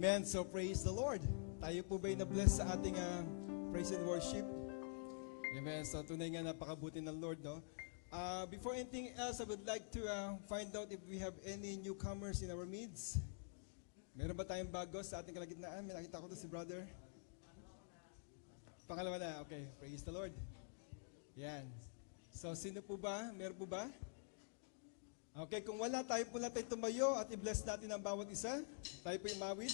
Amen. So praise the Lord. Tayo po ba'y na-bless sa ating praise and worship? Amen. So tunay nga napakabuti ng Lord, no? Before anything else, I would like to find out if we have any newcomers in our midst. Meron ba tayong bago sa ating kalagitnaan? May nakita ko to si brother. Pangalawa na. Okay. Praise the Lord. Yan. So sino po ba? Meron po ba? Okay, kung wala, tayo po natin tumayo at i-bless natin ang bawat isa. Tayo po imawit.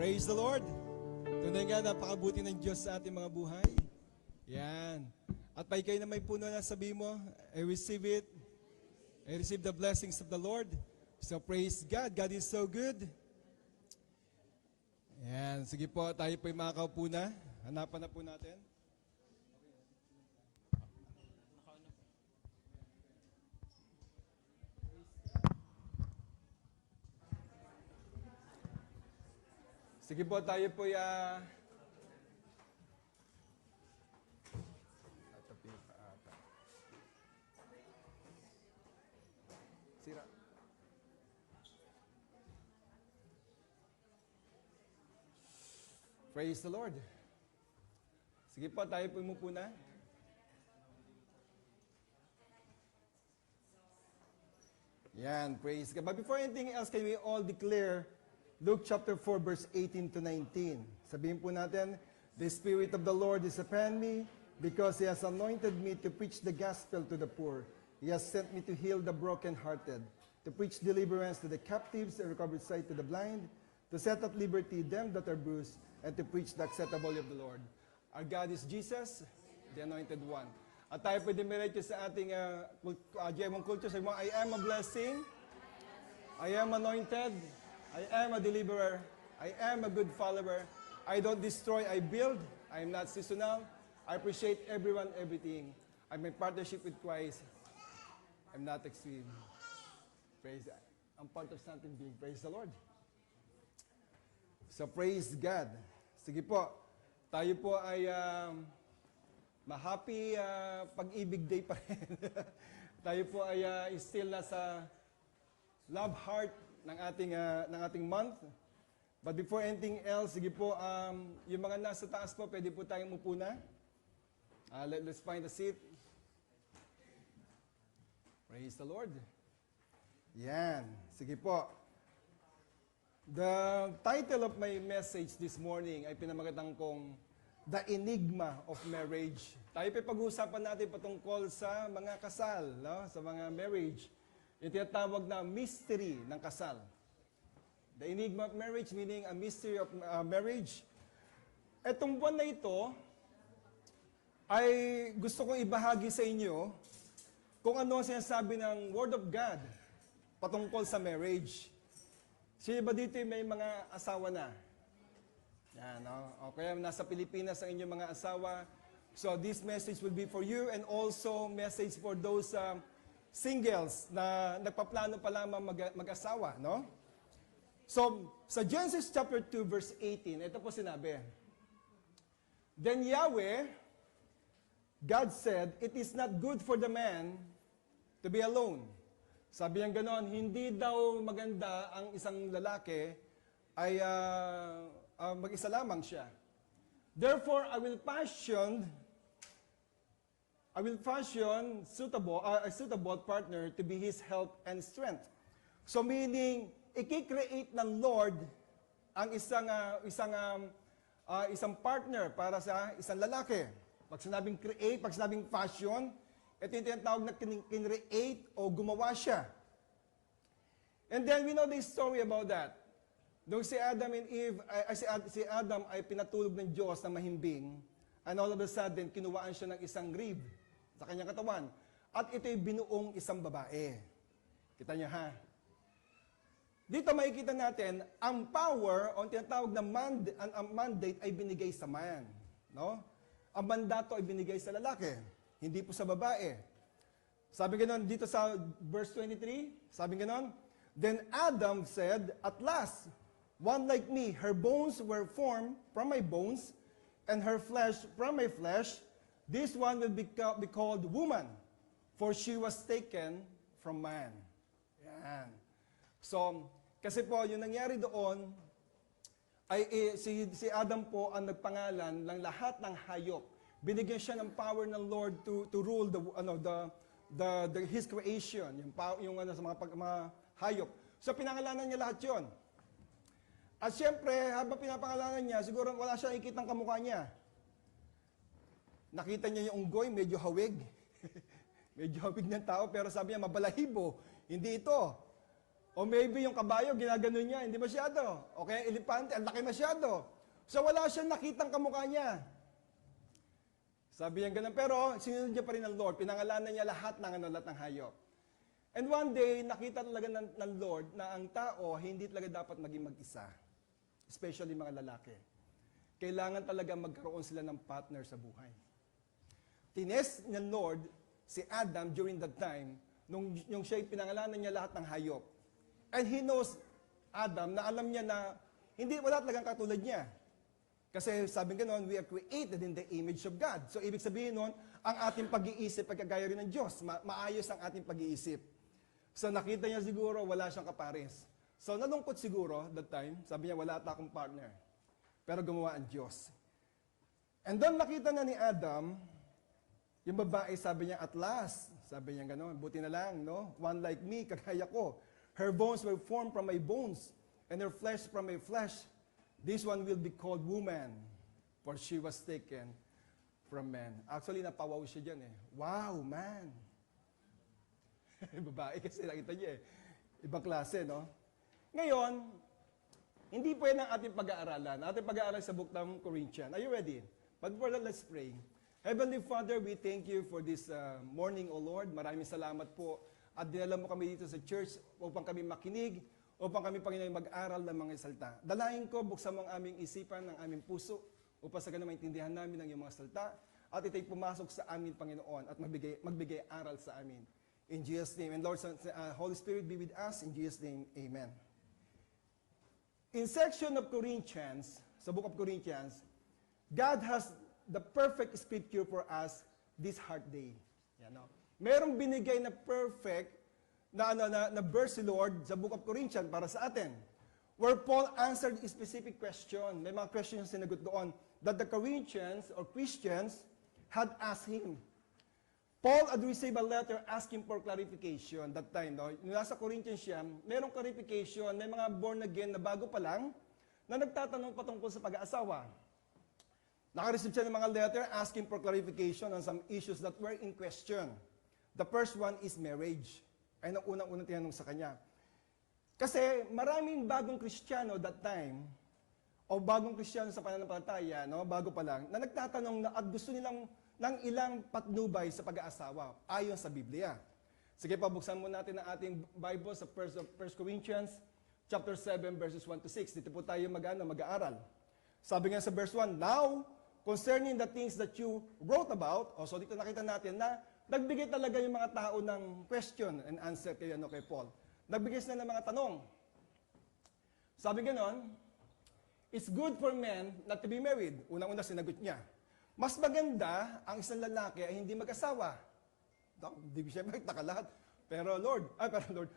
Praise the Lord. Tunay nga, napakabuti ng Diyos sa ating mga buhay. Yan. At pa'y kayo na may puno na sabi mo, I receive it. I receive the blessings of the Lord. So praise God. God is so good. Yan. Sige po, tayo po'y makakaupo na. Hanapan na po natin. Sige po, tayo po Sira. Praise the Lord. Sige po, tayo po muna. Yan, praise God. But before anything else, can we all declare Luke chapter 4, verse 18 to 19. Sabihin po natin, the Spirit of the Lord is upon me because He has anointed me to preach the gospel to the poor. He has sent me to heal the brokenhearted, to preach deliverance to the captives and recover sight to the blind, to set at liberty them that are bruised, and to preach the acceptable of the Lord. Our God is Jesus, the Anointed One. At tayo pwede meron sa ating GMO culture, sabi mo, I am a blessing, I am anointed, I am a deliverer. I am a good follower. I don't destroy, I build. I am not seasonal. I appreciate everyone, everything. I'm in partnership with Christ. I'm not extreme. Praise God. I'm part of something big. Praise the Lord. So praise God. Sige po. Tayo po ay ma-happy pag-ibig day pa rin. Tayo po ay still nasa love heart ng ating month. But before anything else, sige po, yung mga nasa taas po, pwede po tayong upo na. Let's find a seat. Praise the Lord. Yan. Sige po. The title of my message this morning ay pinamagatan kong The Enigma of Marriage. Tayo pa pag-uusapan natin patungkol sa mga kasal, no? Sa mga marriage. Yung tinatawag na mystery ng kasal. The enigma of marriage, meaning a mystery of marriage. Etong buwan na ito, ay gusto kong ibahagi sa inyo kung ano ang sinasabi ng Word of God patungkol sa marriage. Sino ba dito may mga asawa na? Yan, no? O kaya nasa Pilipinas ang inyong mga asawa. So this message will be for you and also message for those singles na nagpaplano pa lamang mag-asawa, no? So, sa Genesis chapter 2, verse 18, ito po sinabi. Then Yahweh God said, it is not good for the man to be alone. Sabi niya ganon, hindi daw maganda ang isang lalaki ay mag-isa lamang siya. Therefore, I will fashion a suitable partner to be his help and strength. So meaning, i-create ng Lord ang isang partner para sa isang lalaki. Pag sinabing create, pag sinabing fashion, ito yung tinatawag na kinreate o gumawa siya. And then we know the story about that. Nung si Adam and Eve, si Adam ay pinatulog ng Diyos na mahimbing, and all of a sudden, kinuwaan siya ng isang rib sa kanyang katawan. At ito'y binuong isang babae. Kita niya ha? Dito makikita natin, ang power, o tinatawag na mandate ay binigay sa man. No? Ang mandato ay binigay sa lalaki, hindi po sa babae. Sabi ganoon dito sa verse 23, sabi ganoon, then Adam said, at last, one like me, her bones were formed from my bones, and her flesh from my flesh. This one will be called woman, for she was taken from man. Yan. So, kasi po, yung nangyari doon, ay si Adam po ang nagpangalan ng lahat ng hayop. Binigyan siya ng power ng Lord to rule his creation, yung sa mga hayop. So pinangalanan niya lahat 'yon. At siyempre, habang pinapangalanan niya, siguro wala siya nakikitang kamukha niya. Nakita niya yung unggoy, medyo hawig. Medyo hawig ng tao, pero sabi niya, mabalahibo. Hindi ito. O maybe yung kabayo, ginaganon niya, hindi masyado. Okay, elepante, ang laki masyado. So wala siyang nakitang kamukha niya. Sabi niya ganun, pero sinunod niya pa rin ng Lord. Pinangalanan niya lahat ng hayop. And one day, nakita talaga ng Lord na ang tao hindi talaga dapat maging mag-isa. Especially mga lalaki. Kailangan talaga magkaroon sila ng partner sa buhay. Tinest ng Lord si Adam during that time, nung siya'y pinangalanan niya lahat ng hayop. And he knows, Adam, na alam niya na wala talagang katulad niya. Kasi sabi ganoon, we are created in the image of God. So ibig sabihin nun, ang ating pag-iisip, pagkagaya rin ng Diyos, maayos ang ating pag-iisip. So nakita niya siguro, wala siyang kapares. So nalungkot siguro that time, sabi niya, wala akong partner. Pero gumawa ang Diyos. And then nakita na ni Adam, yung babae, sabi niya, at last, sabi niya gano'n, buti na lang, no? One like me, kagaya ko. Her bones were formed from my bones, and her flesh from my flesh. This one will be called woman, for she was taken from man. Actually, napawaw siya dyan eh. Wow, man! Babae kasi nakita niya eh. Ibang klase, no? Ngayon, hindi po yan ang ating pag-aaralan. Ating pag-aaral sa book ng Corinthians. Are you ready? But before that, let's pray. Heavenly Father, we thank you for this morning, O Lord. Maraming salamat po. At dinala mo kami dito sa church upang kami makinig, upang kami, Panginoon, mag-aral ng mga salita. Dalahin ko, buksan mo ang aming isipan, ang aming puso, upang sa ganun maintindihan namin ang iyong mga salita, at ito'y pumasok sa amin, Panginoon, at magbigay aral sa amin. In Jesus' name. And Lord, Holy Spirit, be with us. In Jesus' name, amen. In section of Corinthians, sa book of Corinthians, God has the perfect scripture for us this hard day. Yan, no? Merong binigay na perfect na verse si Lord sa book of Corinthians para sa atin. Where Paul answered a specific question. May mga questions sinagot doon that the Corinthians or Christians had asked him. Paul had received a letter asking for clarification that time. No? Nasa Corinthians siya, merong clarification, may mga born again na bago pa lang na nagtatanong patungkol sa pag-aasawa. Nakareceive siya ng mga letter asking for clarification on some issues that were in question. The first one is marriage. Ay ang unang-unang tinanong sa kanya. Kasi maraming bagong Kristiyano that time, o bagong Kristiyano sa pananampalataya, no, bago pa lang, na nagtatanong na at gusto nilang ng ilang patnubay sa pag-aasawa ayon sa Biblia. Sige, pabuksan mo natin ang ating Bible sa 1 Corinthians chapter 7 verses 1 to 6. Dito po tayo mag-aaral. Sabi nga sa verse 1, now, concerning the things that you wrote about, so dito nakita natin na nagbigay talaga yung mga tao ng question and answer kay Paul. Nagbigay sila ng mga tanong. Sabi ganon, it's good for men not to be married. Unang-una sinagot niya. Mas maganda ang isang lalaki ay hindi mag-asawa. Di ko siyempre lahat. Pero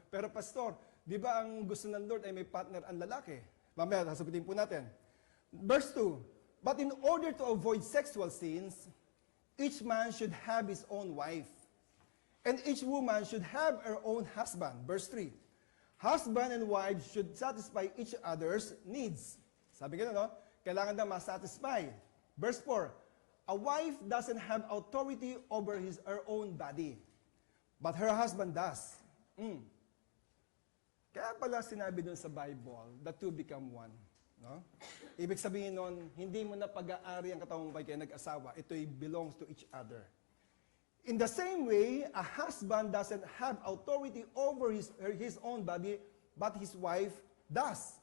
pero pastor, di ba ang gusto ng Lord ay may partner ang lalaki? Mamaya, sasagutin po natin. Verse 2, but in order to avoid sexual sins, each man should have his own wife, and each woman should have her own husband. Verse 3, husband and wife should satisfy each other's needs. Sabi ko no? Kailangan na masatisfy. Verse 4, a wife doesn't have authority over her own body, but her husband does. Kaya pala sinabi dun sa Bible, the two become one. No? Ibig sabihin nun, hindi mo na pag-aari ang katawang babae kaya nag-asawa. Ito belongs to each other. In the same way, a husband doesn't have authority over his own body, but his wife does.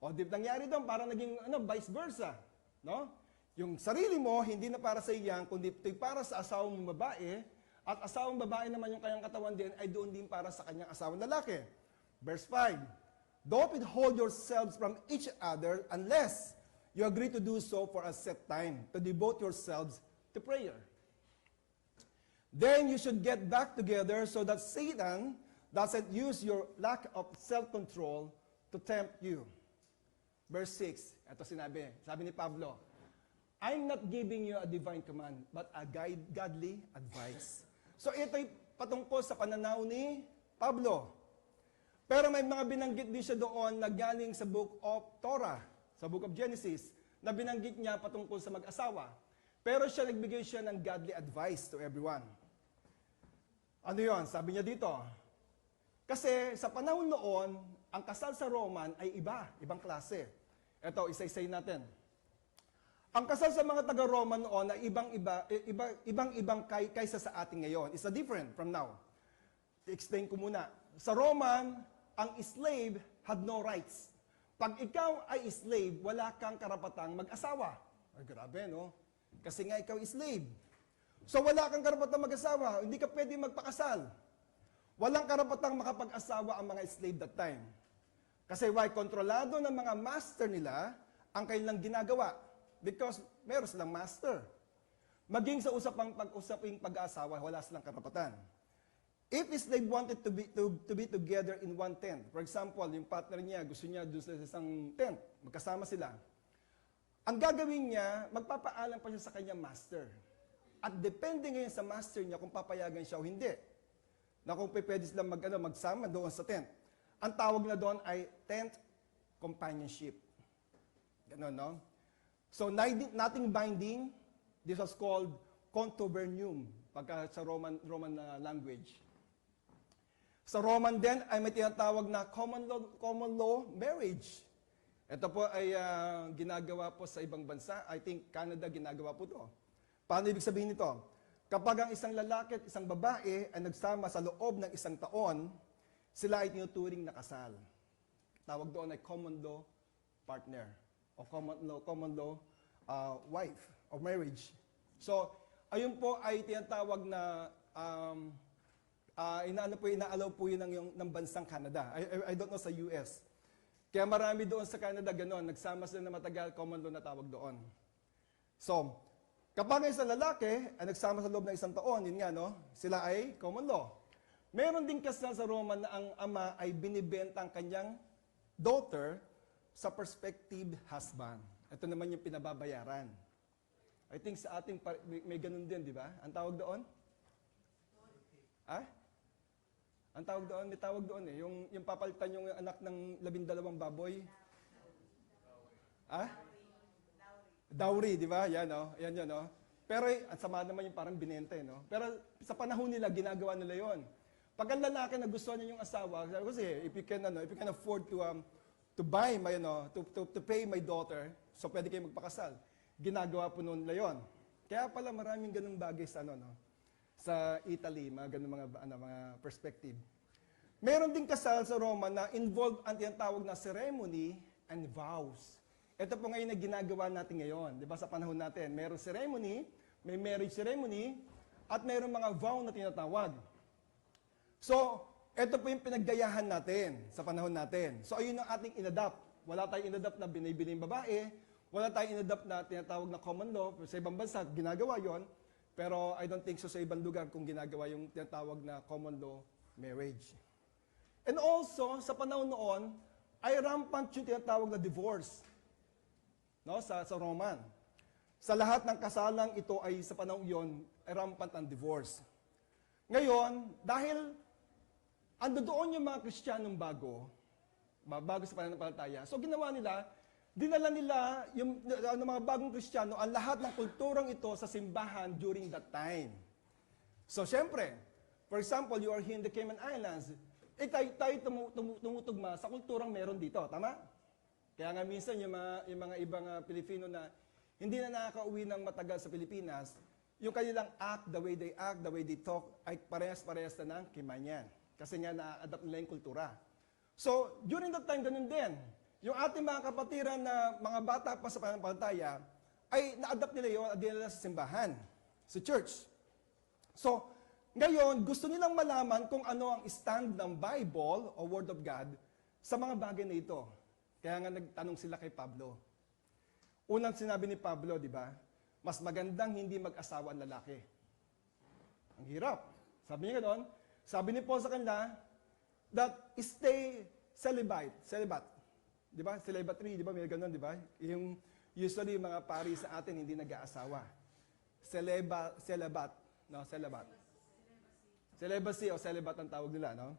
O di nangyari doon, parang naging vice versa. No? Yung sarili mo, hindi na para sa iyan, kundi ito'y para sa asawang babae, at asawang babae naman yung kanyang katawan din, ay doon din para sa kanyang asawang lalaki. Verse 5, don't withhold yourselves from each other unless you agree to do so for a set time, to devote yourselves to prayer. Then you should get back together so that Satan doesn't use your lack of self-control to tempt you. Verse 6, ito sabi ni Pablo, I'm not giving you a divine command, but a godly advice. So ito'y patungkol sa pananaw ni Pablo. Pero may mga binanggit din siya doon na galing sa book of Torah, sa book of Genesis, na binanggit niya patungkol sa mag-asawa. Pero nagbigay siya ng godly advice to everyone. Ano yon? Sabi niya dito, kasi sa panahon noon, ang kasal sa Roman ay ibang klase. Ito, isa-isay natin. Ang kasal sa mga taga-Roman noon ay ibang-ibang kaysa sa ating ngayon. It's different from now. I-explain ko muna. Sa Roman, ang slave had no rights. Pag ikaw ay slave, wala kang karapatang mag-asawa. Ay, grabe, no? Kasi nga ikaw slave. So wala kang karapatang mag-asawa, hindi ka pwede magpakasal. Walang karapatang makapag-asawa ang mga slave that time. Kasi why? Kontrolado ng mga master nila ang kanilang ginagawa. Because meron silang master. Maging sa usaping pag-aasawa, wala silang karapatan. If a slave wanted to be together in one tent, for example, yung partner niya, gusto niya doon sa isang tent, magkasama sila, ang gagawin niya, magpapaalam pa siya sa kanyang master. At depende ngayon sa master niya kung papayagan siya o hindi. Na kung pwede silang magsama doon sa tent. Ang tawag na doon ay tent companionship. Ganon, no? So, nothing binding, this was called contubernium, pagka sa Roman language. Sa Roman din ay may tinatawag na common law marriage. Ito po ay ginagawa po sa ibang bansa. I think Canada ginagawa po ito. Paano ibig sabihin nito? Kapag ang isang lalaki at isang babae ay nagsama sa loob ng isang taon, sila ay tinuturing na kasal. Tawag doon ay common law partner o common law wife or marriage. So, ayun po ay tinatawag na inaalaw po yun ng bansang Canada. I don't know sa US. Kaya marami doon sa Canada gano'n, nagsama sila na matagal, common law na tawag doon. So, kapag isang lalaki ay nagsama sa loob ng isang taon, yun nga, no? Sila ay common law. Meron din kasal sa Roma na ang ama ay binibenta ang kanyang daughter sa prospective husband. Ito naman yung pinababayaran. I think sa ating may ganun din, di ba? Ang tawag doon? Ang tawag doon, may tawag doon eh. Yung papalitan yung anak ng 12 baboy. Dowry, di ba? Yan, no? Yan yun, no? Pero, at sama naman yung parang binenta, no? Pero sa panahon nila, ginagawa nila yon. Pag ang lalaki na gusto niya yung asawa, kasi if you can afford to buy my, to pay my daughter, so pwede kayo magpakasal. Ginagawa po noon nila yon. Kaya pala maraming ganung bagay sa sa Italy, mga ganung mga perspective. Meron din kasal sa Roma na involved ang tinatawag na ceremony and vows. Ito po ngayon na ginagawa natin ngayon. Di ba sa panahon natin, mayroong ceremony, may marriage ceremony, at mayroong mga vow na tinatawag. So, ito po yung pinaggayahan natin sa panahon natin. So, ayun ang ating inadapt. Wala tayong inadapt na binibili yung babae, Wala tayong in-adapt na tinatawag na common law. Sa ibang bansa, ginagawa yon. Pero I don't think so sa ibang lugar kung ginagawa yung tinatawag na common law marriage. And also, sa panahon noon, ay rampant yung tinatawag na divorce. No? Sa Roman. Sa lahat ng kasalang ito ay sa panahon yon ay rampant ang divorce. Ngayon, dahil ando doon yung mga Kristiyanong bago sa pananampalataya, so ginawa nila, dinala nila yung mga bagong Kristiyano ang lahat ng kulturang ito sa simbahan during that time. So, syempre, for example, you are here in the Cayman Islands, tayo tumutugma sa kulturang meron dito, tama? Kaya nga minsan yung mga ibang Pilipino na hindi na nakaka-uwi ng matagal sa Pilipinas, yung kanilang act, the way they talk, ay parehas-parehas na ng Kimanian. Kasi nga na-adapt nila yung kultura. So, during that time, ganun din. Yung ating mga kapatiran na mga bata pa sa pananampalataya, ay na-adapt nila yun at dinala sa simbahan, sa church. So, ngayon, gusto nilang malaman kung ano ang stand ng Bible o Word of God sa mga bagay na ito. Kaya nga nagtanong sila kay Pablo. Unang sinabi ni Pablo, di ba? Mas magandang hindi mag-asawa ang lalaki. Ang hirap. Sabi niya gano'n. Sabi ni Paul sa kanila, that stay celibate. Di ba? Celibatry, di ba? May gano'n, di ba? Yung usually mga pari sa atin hindi nag-aasawa. Celibacy o celibat ang tawag nila, no?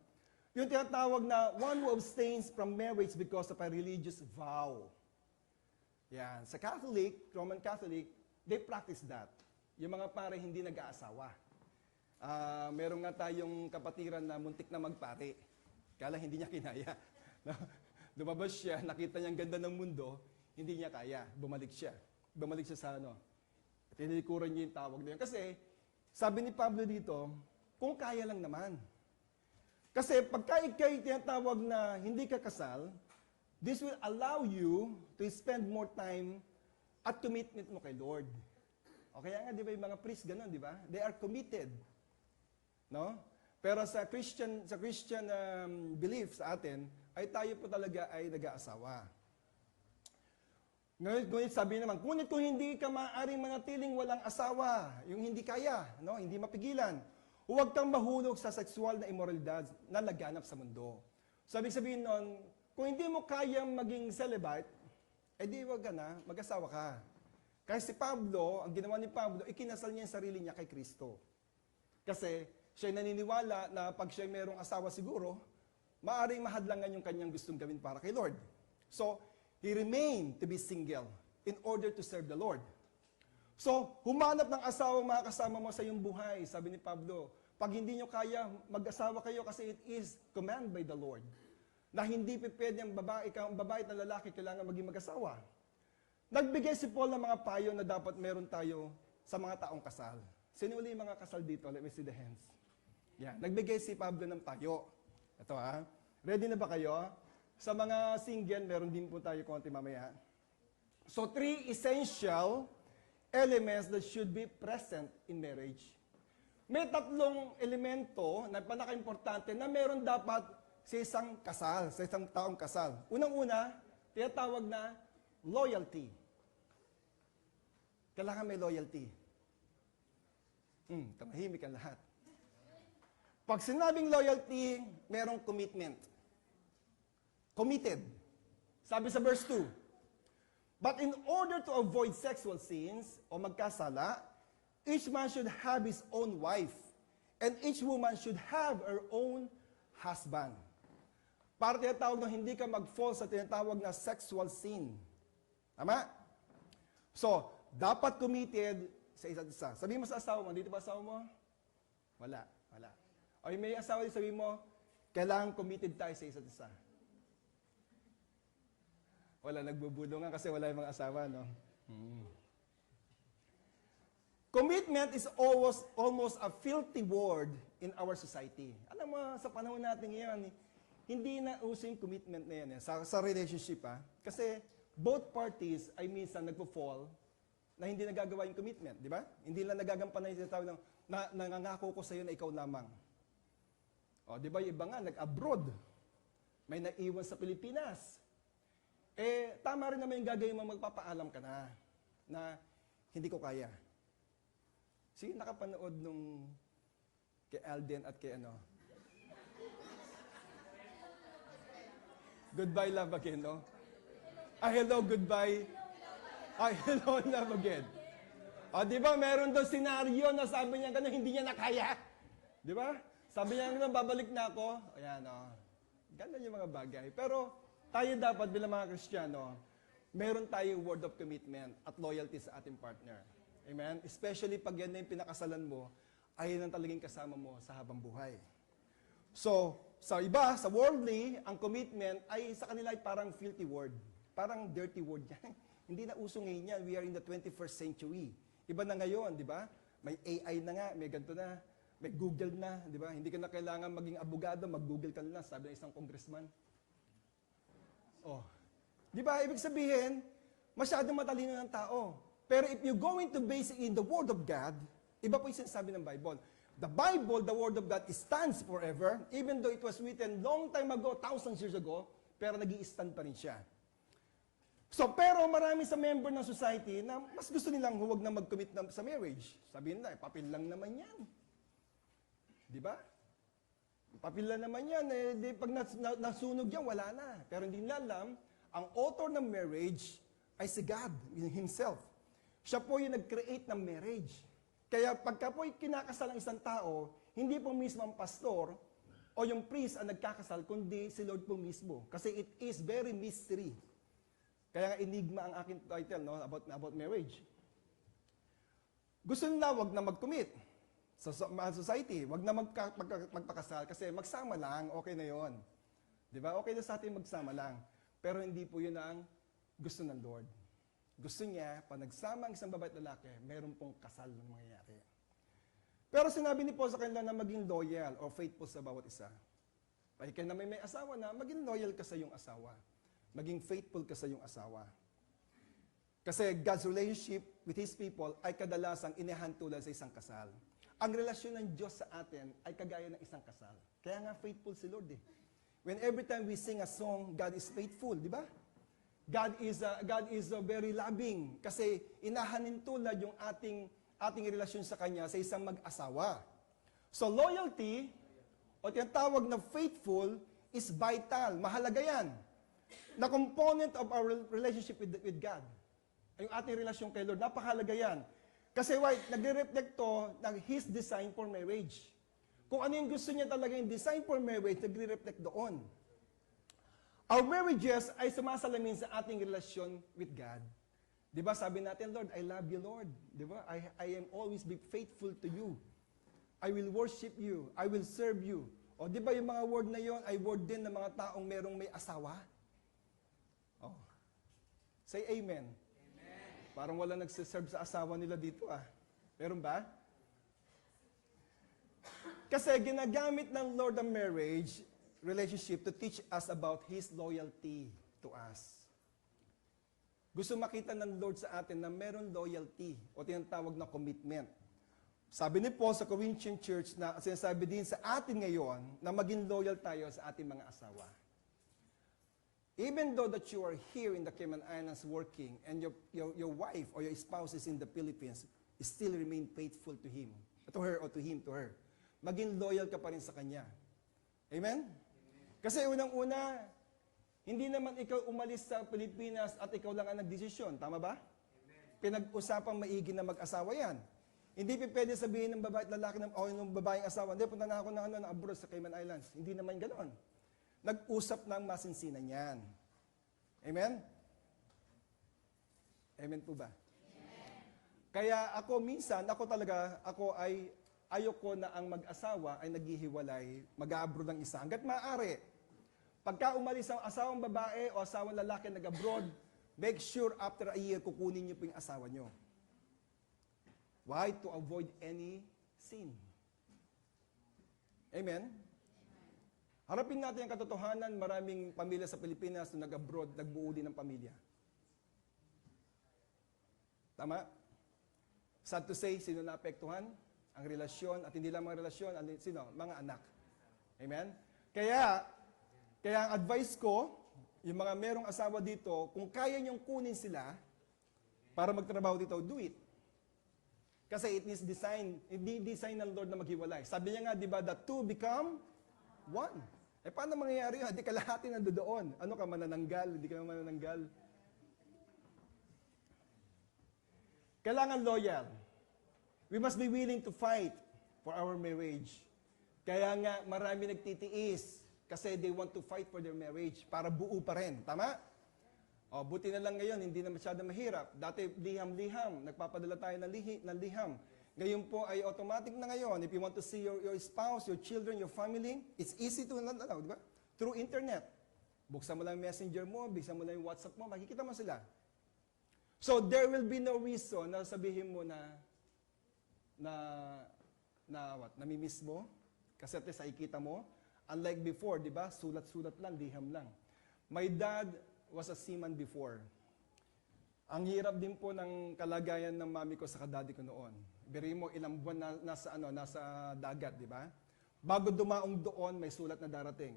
Yung tinatawag na one who abstains from marriage because of a religious vow. Yan. Sa Catholic, Roman Catholic, they practice that. Yung mga pare hindi nag-aasawa. Meron nga tayong kapatiran na muntik na magpare. Kala hindi niya kinaya. Lumabas siya, nakita niya ang ganda ng mundo, hindi niya kaya. Bumalik siya sa tinilikuran niya yung tawag na yun. Kasi, sabi ni Pablo dito, kung kaya lang naman. Kasi pagka ikay tinatawag na hindi ka kasal, this will allow you to spend more time at commitment mo kay Lord. O kaya nga, di ba yung mga priest ganun, di ba? They are committed. No? Pero sa Christian belief sa atin, ay tayo po talaga ay nag-aasawa. Ngunit sabi naman, kung hindi ka maaaring manatiling walang asawa, yung hindi kaya, no? Hindi mapigilan, huwag kang mahulog sa sexual na immoralidad na laganap sa mundo. So, ibig sabihin nun, kung hindi mo kayang maging celibate, di wag ka na, mag-asawa ka. Kasi si Pablo, ang ginawa ni Pablo, ikinasal niya yung sarili niya kay Kristo. Kasi siya naniniwala na pag siya mayroong asawa siguro, maaaring mahadlangan yung kanyang gustong gawin para kay Lord. So, he remained to be single in order to serve the Lord. So, humanap ng asawa mga kasama mo sa iyong buhay, sabi ni Pablo. Pag hindi nyo kaya, mag-asawa kayo kasi it is command by the Lord. Na hindi pwede ang babae at lalaki kailangan maging mag-asawa. Nagbigay si Paul ng mga payo na dapat meron tayo sa mga taong kasal. Sino uli yung mga kasal dito? Let me see the hands. Yeah. Nagbigay si Pablo ng payo. Ito ha. Ready na ba kayo? Sa mga single, meron din po tayo konti mamaya. So, 3 essential elements that should be present in marriage. May 3 elemento na pinaka-importante na meron dapat sa isang kasal, sa isang taong kasal. Unang-una, tinatawag na loyalty. Kailangan may loyalty. Tamahimik ang lahat. Pag sinabing loyalty, merong commitment. Committed. Sabi sa verse 2, but in order to avoid sexual sins o magkasala, each man should have his own wife, and each woman should have her own husband. Para tinatawag na hindi ka mag-fall sa tinatawag na sexual sin. Tama? So, dapat committed sa isa't isa. Sabihin mo sa asawa mo, dito ba asawa mo? Wala. O may asawa din, sabihin mo, kailangan committed tayo sa isa't isa. Wala, nagbubulungan kasi wala yung mga asawa, no? Commitment is almost a filthy word in our society. Alam mo, sa panahon natin ngayon, hindi na uso yung commitment na yan sa relationship. Kasi both parties ay minsan nagpo-fall na hindi nagagawa yung commitment, di ba? Hindi lang nagagampan na yung tawag ng nangangako ko sa iyo na ikaw lamang. O, di ba, yung iba nga, nag-abroad. May naiwan sa Pilipinas. Tama rin naman yung gagawin mo, magpapaalam ka na hindi ko kaya. Sige, nakapanood nung kay Alden at kay Goodbye, love again, no? Hello, goodbye. Hello, love again. Di ba, meron doon senaryo na sabi niya gano'n, hindi niya nakaya. Di ba? Sabi niya gano'n, babalik na ako. Ayan, Ganda yung mga bagay. Pero tayo dapat bilang mga Kristiyano, meron tayong word of commitment at loyalty sa ating partner. Amen? Especially pag yan na yung pinakasalan mo, ay yan ang talagang kasama mo sa habang buhay. So, sa iba, sa worldly, ang commitment ay sa kanila ay parang filthy word. Parang dirty word yan. Hindi na uso ngayon yan. We are in the 21st century. Iba na ngayon, di ba? May AI na nga, may ganito na, may Google na, di ba? Hindi ka na kailangan maging abogado, mag-Google ka na, sabi ng isang congressman. Di ba? Ibig sabihin, masyadong matalino ng tao. Pero if you're going to base it in the Word of God, iba po yung sinasabi ng Bible. The Bible, the Word of God, stands forever, even though it was written long time ago, thousands years ago, pero nag-i-stand pa rin siya. So, pero marami sa member ng society na mas gusto nilang huwag na mag-commit sa marriage. Sabihin nila, papel lang naman yan. Di ba? Papel lang naman yan. Pag nasunog yan, wala na. Pero hindi nila alam, ang author ng marriage ay si God Himself. Siya po yung nag-create ng marriage. Kaya pagka po kinakasal ang isang tao, hindi po mismo ang pastor o yung priest ang nagkakasal, kundi si Lord po mismo. Kasi it is very mystery. Kaya nga enigma ang aking title, no, about marriage. Gusto nila wag na mag-commit sa society. Wag na magpakasal kasi magsama lang, okay na yon. Di ba? Okay na sa atin magsama lang. Pero hindi po yun ang gusto ng Lord. Gusto niya, pag nagsama ang isang babae at lalaki, meron pong kasal na mangyayari. Pero sinabi ni Paul sa kanila na maging loyal or faithful sa bawat isa. Kaya na may asawa na, maging loyal ka sa iyong asawa. Maging faithful ka sa iyong asawa. Kasi God's relationship with His people ay kadalasang inihantulan sa isang kasal. Ang relasyon ng Diyos sa atin ay kagaya ng isang kasal. Kaya nga faithful si Lord eh. When every time we sing a song, God is faithful, di ba? God is very loving kasi inahanin tulad yung ating relasyon sa Kanya sa isang mag-asawa. So loyalty, o tinatawag na faithful, is vital. Mahalaga yan. Na component of our relationship with God. Yung ating relasyon kay Lord, napakahalaga yan. Kasi nagre-reflect to ng His design for marriage. Kung ano yung gusto niya talaga yung design for marriage, nagre-reflect doon. Our marriages ay sumasalamin sa ating relasyon with God. Di ba sabi natin, Lord, I love you, Lord. Di ba? I am always be faithful to you. I will worship you. I will serve you. O di ba yung mga word na yon ay word din ng mga taong merong may asawa? Oh. Say amen. Amen. Parang wala nagsiserve sa asawa nila dito Meron ba? Kasi ginagamit ng Lord ang marriage relationship to teach us about His loyalty to us. Gusto makita ng Lord sa atin na meron loyalty o tinatawag na commitment. Sabi ni Paul sa Corinthian Church na sinasabi din sa atin ngayon na maging loyal tayo sa ating mga asawa. Even though that you are here in the Cayman Islands working and your wife or your spouse is in the Philippines, still remain faithful to him, to her or to him, to her. Maging loyal ka pa rin sa kanya. Amen? Kasi unang-una, hindi naman ikaw umalis sa Pilipinas at ikaw lang ang nagdesisyon. Tama ba? Amen. Pinag-usapang maigi na mag-asawa yan. Hindi pwede sabihin ng babae at lalaki ng babaeng asawa, hindi, punta na ako ng abroad sa Cayman Islands. Hindi naman ganoon. Nag-usap ng masinsinan yan. Amen? Amen po ba? Amen. Kaya ako minsan, ayoko na ang mag-asawa ay naghihiwalay, mag-abroad ng isa. Hanggat maaari, pagka umalis ang asawang babae o asawang lalaki nag-abroad, make sure after a year, kukunin niyo po yung asawa niyo. Why? To avoid any sin. Amen? Harapin natin ang katotohanan, maraming pamilya sa Pilipinas na nag-abroad, nagbuo din ng pamilya. Tama? Sad to say, sino naapektuhan? Ang relasyon, at hindi lang mga relasyon, sino? Mga anak. Amen? Kaya ang advice ko, yung mga merong asawa dito, kung kaya niyong kunin sila para magtrabaho dito, do it. Kasi it is design, hindi design ng Lord na maghiwalay. Sabi niya nga, di ba, the two become one. Eh, paano mangyayari yun? Hindi kalahati nandoon. Ano ka, manananggal? Hindi ka manananggal. Kailangan loyal. We must be willing to fight for our marriage. Kaya nga, marami nagtitiis kasi they want to fight for their marriage para buo pa rin. Tama? O, buti na lang ngayon, hindi na masyado mahirap. Dati, liham-liham. Nagpapadala tayo ng liham. Ngayon po ay automatic na ngayon. If you want to see your spouse, your children, your family, it's easy to, di ba? Through internet. Buksan mo lang yung messenger mo, buksan mo lang yung WhatsApp mo, makikita mo sila. So, there will be no reason na sabihin mo namimiss mo. Kasi at least nakikita mo. Unlike before, di ba? Sulat-sulat lang, liham lang. My dad was a seaman before. Ang hirap din po ng kalagayan ng mami ko sa kadadi ko noon. Biriin mo, ilang buwan nasa dagat, di ba? Bago dumaong doon, may sulat na darating.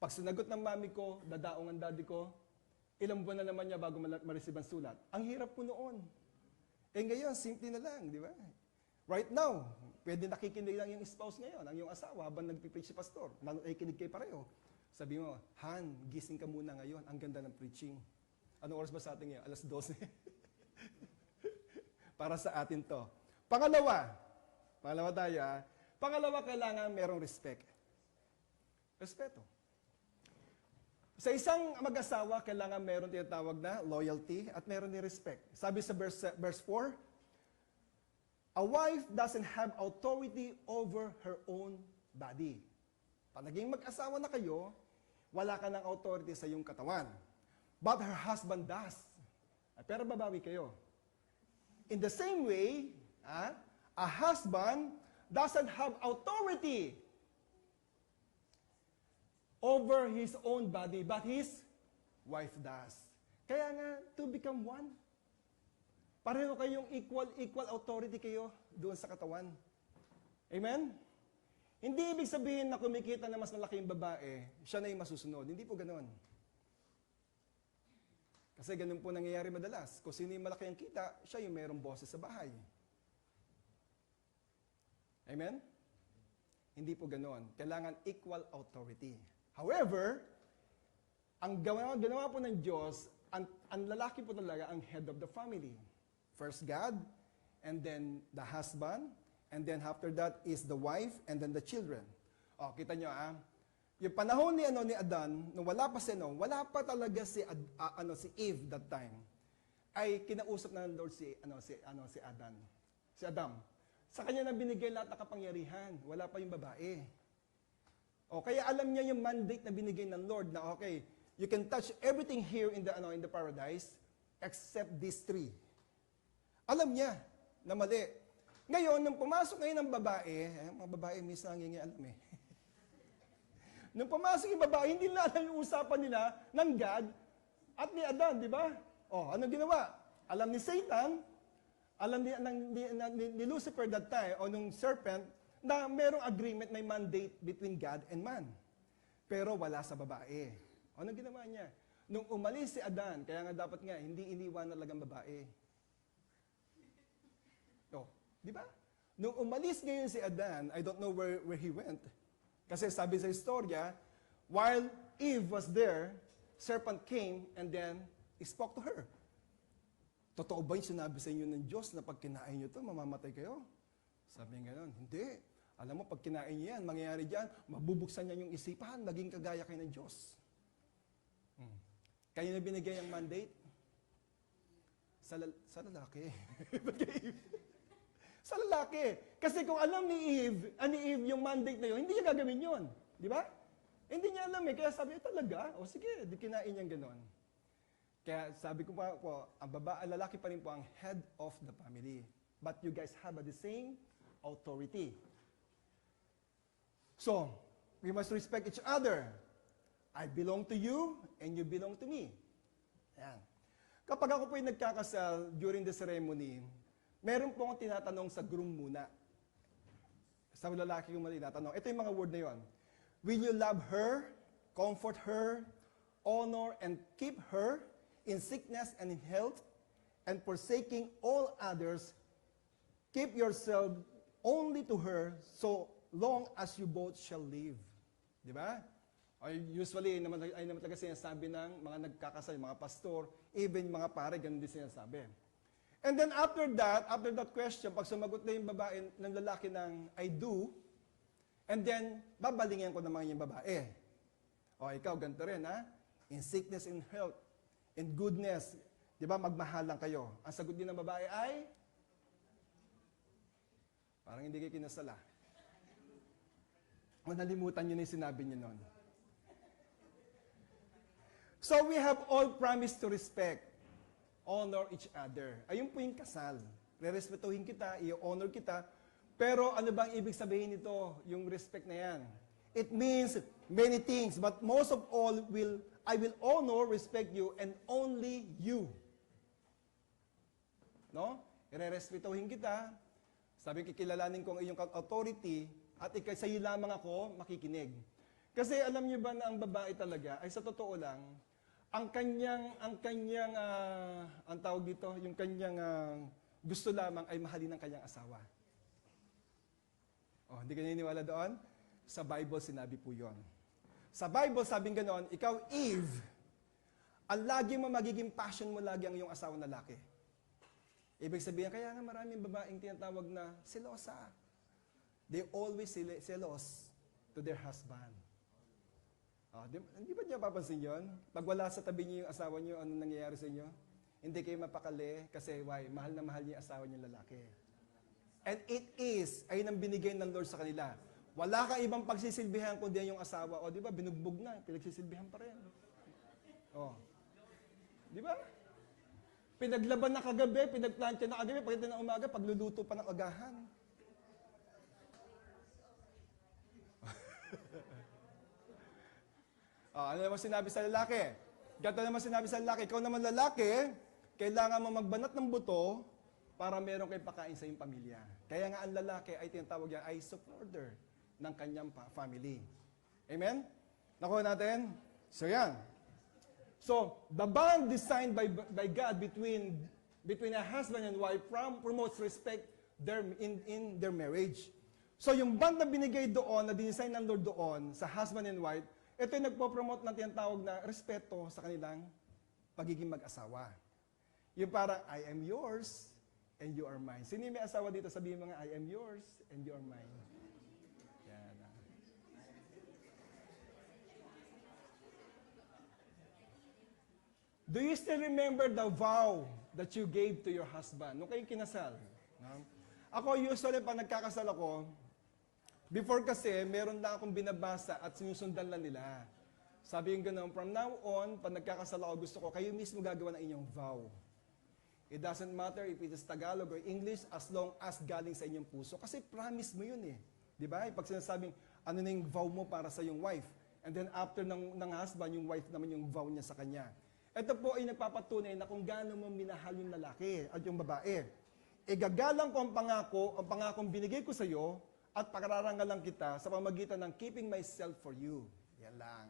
Pag sinagot ng mami ko, dadaong ang daddy ko, ilang buwan na naman niya bago ma-receive ang sulat. Ang hirap po noon. Eh ngayon, simple na lang, di ba? Right now, pwede nakikinig lang yung spouse ngayon, ang yung asawa, habang nagpipreach si pastor, nakikinig kayo pareho. Sabi mo, Han, gising ka muna ngayon, ang ganda ng preaching. Anong oras ba sa atin ngayon? 12:00. Para sa atin to. Pangalawa tayo Pangalawa, kailangan merong respect. Respeto. Sa isang mag-asawa, kailangan meron tinatawag na loyalty at meron din respect. Sabi sa verse 4, a wife doesn't have authority over her own body. Pag naging mag-asawa na kayo, wala ka ng authority sa iyong katawan. But her husband does. Pero babawi kayo. In the same way, a husband doesn't have authority over his own body, but his wife does. Kaya nga, to become one. Pareho kayong equal authority kayo doon sa katawan. Amen? Hindi ibig sabihin na kumikita na mas malaki yung babae, siya na yung masusunod. Hindi po ganoon. Kasi ganun po nangyayari madalas. Kung sino yung malaki ang kita, siya yung mayroong boses sa bahay. Amen? Hindi po ganoon. Kailangan equal authority. However, ang ginawa po ng Diyos, ang lalaki po talaga ang head of the family. First God, and then the husband, and then after that is the wife, and then the children. O, kita nyo yung panahon ni Adan, nung wala pa talaga si Eve that time, ay kinausap na ng Lord si Adam. Sa kanya na binigay lahat ng kapangyarihan, wala pa yung babae. O, kaya alam niya yung mandate na binigay ng Lord na okay, you can touch everything here in the paradise except these three. Alam niya na mali. Ngayon, nung pumasok ngayon ng babae, mga babae minsan nangingialam Nung pumasok yung babae, hindi na alam yung usapan nila ng God at ni Adan, di ba? O, ano ginawa? Alam ni Satan, alam ni Lucifer that time, o nung serpent, na merong agreement, may mandate between God and man. Pero wala sa babae. O, anong ginawa niya? Nung umalis si Adan, kaya nga dapat nga, hindi iniwan na lagang babae. O, di ba? Nung umalis ngayon si Adan, I don't know where he went. Kasi sabi sa istorya, while Eve was there, serpent came and then spoke to her. Totoo ba yung sinabi sa inyo ng Diyos na pag kinain nyo ito, mamamatay kayo? Sabi nga gano'n, hindi. Alam mo, pag kinain niyo yan, mangyayari dyan, mabubuksan niya yung isipan, maging kagaya kayo ng Diyos. Kayo na binigay ang mandate? Sa lalaki. Sa lalaki. Kasi kung alam ni Eve yung mandate na yun, hindi niya gagawin yun. Di ba? Hindi niya alam Kaya sabi niya talaga, o sige, di kinain niyang gano'n. Kaya sabi ko po, ang lalaki pa rin po ang head of the family. But you guys have the same authority. So, we must respect each other. I belong to you, and you belong to me. Ayan. Kapag ako po yung nagkakasal during the ceremony, meron po akong tinatanong sa groom muna. Sa lalaki yung tinatanong. Ito yung mga word na yon. Will you love her, comfort her, honor and keep her in sickness and in health, and forsaking all others, keep yourself only to her so long as you both shall live. Di ba? Usually, ay naman talaga sinasabi ng mga nagkakasal, mga pastor, even mga pare, ganun din sinasabi. And then after that question, pag sumagot na yung babae ng lalaki ng I do, and then babalingin ko naman yung babae. O ikaw, ganito rin ha? In sickness, in health, in goodness, di ba, magmahalan kayo. Ang sagot din ng babae ay, parang hindi kayo kinasala. O nalimutan nyo na yung sinabi nyo nun. So we have all promised to respect, honor each other. Ayun po yung kasal. Rerespetuhin kita, i-honor kita, pero ano bang ibig sabihin nito, yung respect na yan? It means many things, but most of all, I will honor, respect you, and only you. No? Irerespetuhin kita, sabi kikilalanin ko ang iyong authority, at sa iyo lamang ako makikinig. Kasi alam niyo ba na ang babae talaga, ay sa totoo lang, ang tawag dito, yung kanyang gusto lamang ay mahalin ng kanyang asawa. Oh, hindi ka naniniwala doon? Sa Bible sinabi po yon. Sa Bible sabing ganoon, ikaw Eve, ang lagi mo magiging passion mo lagi ang iyong asawang lalaki. Ibig sabihin, kaya nga maraming babaeng tinatawag na selosa. They always selos to their husband. Oh, di ba niyo papansin yun? Pag wala sa tabi niyo yung asawa niyo, ano nangyayari sa inyo? Hindi kayo mapakali kasi why? Mahal na mahal niyo yung asawa niyo lalaki. And it is, ayun ang binigay ng Lord sa kanila. Wala kang ibang pagsisilbihan kundi yung asawa. O, di ba, binugbog na, pinagsisilbihan pa rin. O. Di ba? Pinaglaban na kagabi, pinagplantya na kagabi, pagdating ng umaga, pagluluto pa ng agahan. Ano naman sinabi sa lalaki? Ganito naman sinabi sa lalaki, ikaw naman lalaki, kailangan mo magbanat ng buto para meron kayong pakain sa iyong pamilya. Kaya nga ang lalaki ay tinatawag yan ay supporter ng kanyang family. Amen? Nakuha natin? So yan. So, the bond designed by God between a husband and wife promotes respect in their marriage. So, yung bond na binigay doon, na dinesign ng Lord doon sa husband and wife, ito yung nagpo-promote na tinatawag na respeto sa kanilang pagiging mag-asawa. Yung parang, I am yours and you are mine. Sino yung may asawa dito? Sabihin mga, I am yours and you are mine. Yan. Do you still remember the vow that you gave to your husband? Nung kayong kinasal. No? Ako, usually, pag nagkakasal ako, before kasi, meron na akong binabasa at sinusundan lang nila. Sabi yung gano'n, from now on, pag nagkakasal ako, gusto ko, kayo mismo gagawa ng inyong vow. It doesn't matter if it is Tagalog or English, as long as galing sa inyong puso. Kasi promise mo yun eh. Di ba? Pag sinasabing, ano na yung vow mo para sa yung wife. And then after ng husband, yung wife naman yung vow niya sa kanya. Ito po ay nagpapatunay na kung gaano mo minahal yung lalaki at yung babae. Igagalang ko ang pangakong binigay ko sa iyo, at pakararangalan kita sa pamagitan ng keeping myself for you. Yan lang.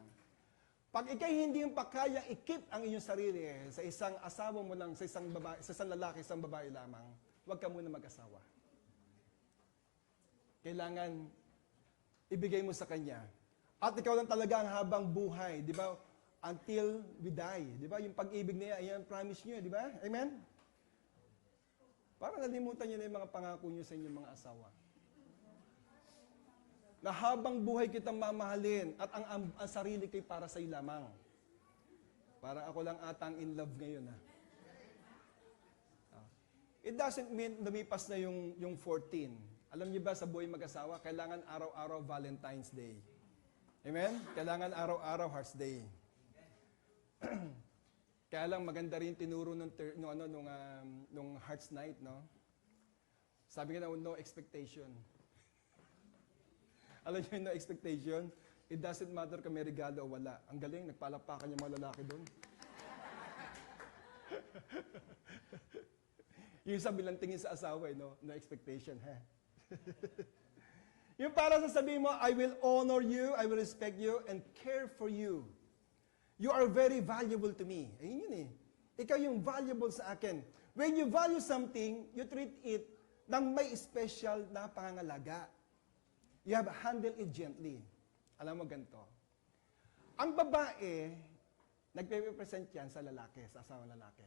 Pag ikay hindi yung pakayang i-keep ang inyong sarili sa isang asawa mo lang, sa isang babae, sa isang lalaki, sa isang babae lamang, huwag ka muna mag-asawa. Kailangan ibigay mo sa kanya. At ikaw lang talaga ang habang buhay, di ba? Until we die. Di ba? Yung pag-ibig niya, ayan, promise niyo, di ba? Amen? Para nalimutan niyo na yung mga pangako niyo sa inyong mga asawa. Na habang buhay kitang mamahalin at ang sarili ko'y para sa iyo lamang. Parang ako lang atang in love ngayon. Ha? It doesn't mean lumipas na yung 14. Alam niyo ba sa buhay mag-asawa, kailangan araw-araw Valentine's Day. Amen? Kailangan araw-araw Heart's Day. Kaya lang maganda rin tinuro nung Heart's Night, no? Sabi nga na, no expectation. Alam niyo yung no expectation? It doesn't matter kung may regalo o wala. Ang galing, nagpalakpakan yung mga lalaki doon. Yung sabi lang tingin sa asawa, no expectation, ha? Yung para sasabihin mo, I will honor you, I will respect you, and care for you. You are very valuable to me. Ayun yun eh. Ikaw yung valuable sa akin. When you value something, you treat it ng may special na pangangalaga. You have handled it gently. Alam mo ganito. Ang babae, nagpe-represent yan sa lalaki, sa asawang lalaki.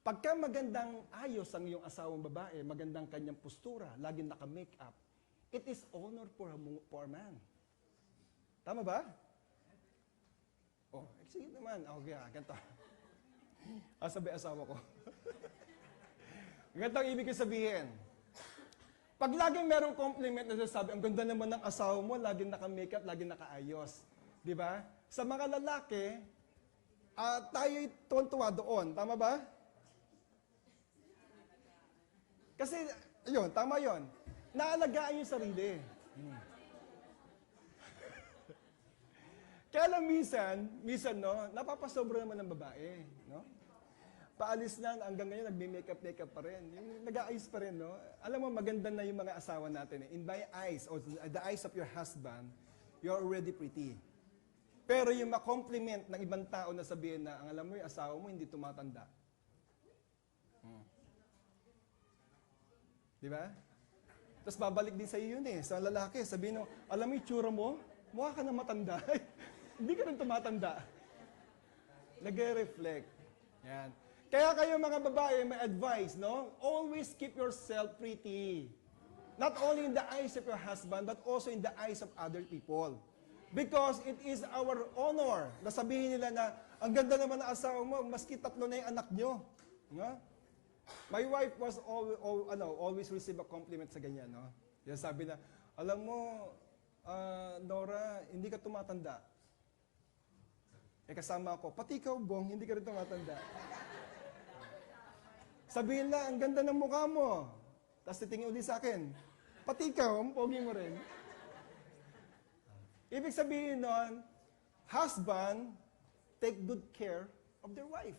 Pagka magandang ayos ang iyong asawang babae, magandang kanyang postura, laging naka-make up, it is honor for a man. Tama ba? Oh, sige naman. Okay, ganito. Sabi asawa ko. Ganito ang ibig ko sabihin. Pag laging merong compliment na sasabi, ang ganda naman ng asawa mo, laging naka-makeup, laging nakaayos. Di ba? Sa mga lalaki, tayo'y tuwan-tuwa doon. Tama ba? Kasi, yun, tama yun. Naalagaan yung sarili. Kaya lang minsan, no, napapasobra naman ng babae, no? Paalis na, hanggang ngayon, nagme-makeup pa rin. Yung nag-aayos pa rin, no? Alam mo, maganda na yung mga asawa natin. In my eyes, or the eyes of your husband, you're already pretty. Pero yung ma-compliment ng ibang tao na sabihin na, ang alam mo, yung asawa mo, hindi tumatanda. Di ba? Tapos babalik din sa iyo yun eh, sa lalaki. Sabihin mo, alam mo yung tsura mo, mukha ka na matanda. Hindi ka rin tumatanda. Nag-reflect. Yan. Kaya kayo mga babae, may advice, no? Always keep yourself pretty. Not only in the eyes of your husband, but also in the eyes of other people. Because it is our honor na sabihin nila na, ang ganda naman ng asawa mo, maski 3 na yung anak nyo. No? My wife was always receive a compliment sa ganyan. No? Yan sabi na, alam mo, Nora, hindi ka tumatanda. Kasama ako, pati ikaw, Bong, hindi ka rin tumatanda. Sabihin lang, ang ganda ng mukha mo. Tapos titingin ulit sa akin, pati ikaw, ang pogi mo rin. Ibig sabihin nun, husband, take good care of their wife.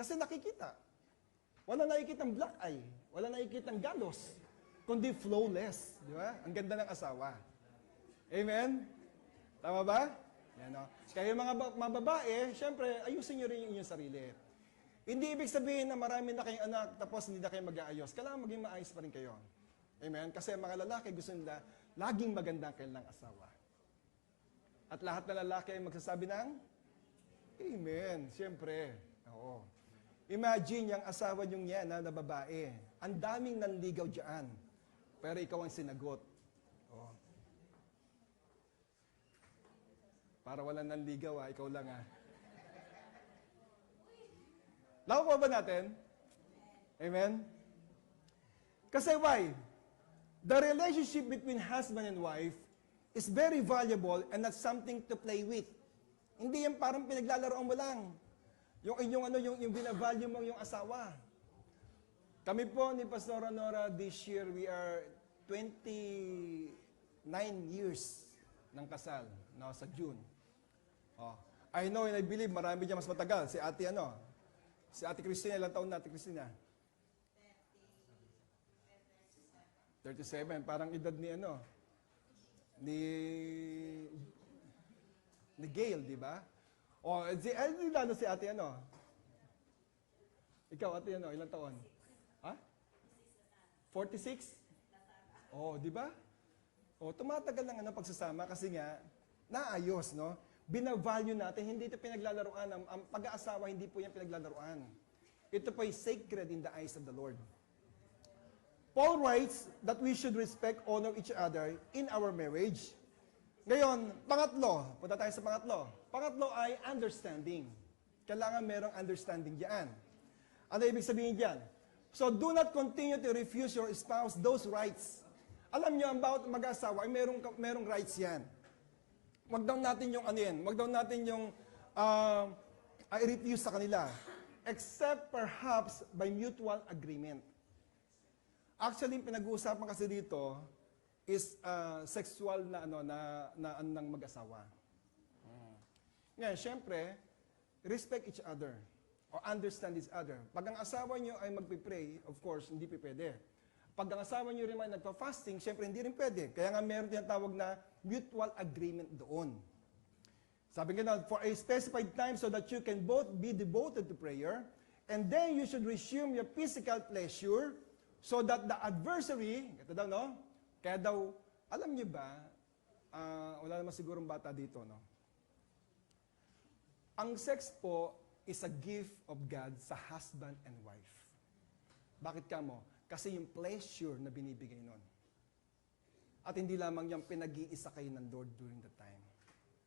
Kasi nakikita. Wala nakikitang black eye. Wala nakikitang galos. Kundi flawless. Di ba? Ang ganda ng asawa. Amen? Tama ba? Yan, no? Kaya mga babae, syempre, ayusin nyo rin yung inyong sarili. Hindi ibig sabihin na marami na kayong anak tapos hindi na kayo mag-aayos. Kailangan maging maayos pa rin kayo. Amen? Kasi mga lalaki gusto nila laging maganda ang kanilang asawa. At lahat na lalaki ay magsasabi ng Amen. Siyempre. Oo. Imagine yung asawa niyong yan na babae. Ang daming nanligaw dyan. Pero ikaw ang sinagot. Oo. Para wala nanligaw ikaw lang Nakukuha ba natin? Amen? Kasi why? The relationship between husband and wife is very valuable and not something to play with. Hindi yan parang pinaglalaroan mo lang. Yung inyong yung binavalue mo yung asawa. Kami po ni Pastora Nora this year, we are 29 years ng kasal, no, sa June. Oh. I know and I believe marami dyan mas matagal. Si Ate Cristina, ilang taon na Ate Cristina? 37, parang edad ni Gail, di ba? O, lalo si Ate Ikaw, Ate ilang taon? 46? Oh, di ba? O, tumatagal lang pagsasama kasi nga, naayos, no? Binavalue natin, hindi ito pinaglalaroan. Ang pag-aasawa, hindi po yan pinaglalaroan. Ito po ay sacred in the eyes of the Lord. Paul writes that we should respect, honor each other in our marriage. Ngayon, pangatlo, punta tayo sa pangatlo. Pangatlo ay understanding. Kailangan merong understanding diyan. Ano ibig sabihin diyan? So, do not continue to refuse your spouse those rights. Alam niyo, ang bawat mag-asawa ay merong rights yan. Wag daw natin yung wag daw natin yung i-refuse sa kanila. Except perhaps by mutual agreement. Actually, pinag-uusapan kasi dito is sexual na ng mag-asawa. Ngayon, syempre, respect each other or understand each other. Pag ang asawa nyo ay magpipray, of course, hindi pwede. Pag ang asawa nyo rin ay nagpa-fasting, syempre hindi rin pwede. Kaya nga meron tinatawag na mutual agreement doon. Sabi nga for a specified time so that you can both be devoted to prayer, and then you should resume your physical pleasure so that the adversary, ito daw, no? Kaya daw, alam niyo ba, wala naman sigurong bata dito, no? Ang sex po is a gift of God sa husband and wife. Bakit ka mo? Kasi yung pleasure na binibigay nun. At hindi lamang yung pinag-iisa kayo ng Lord during the time.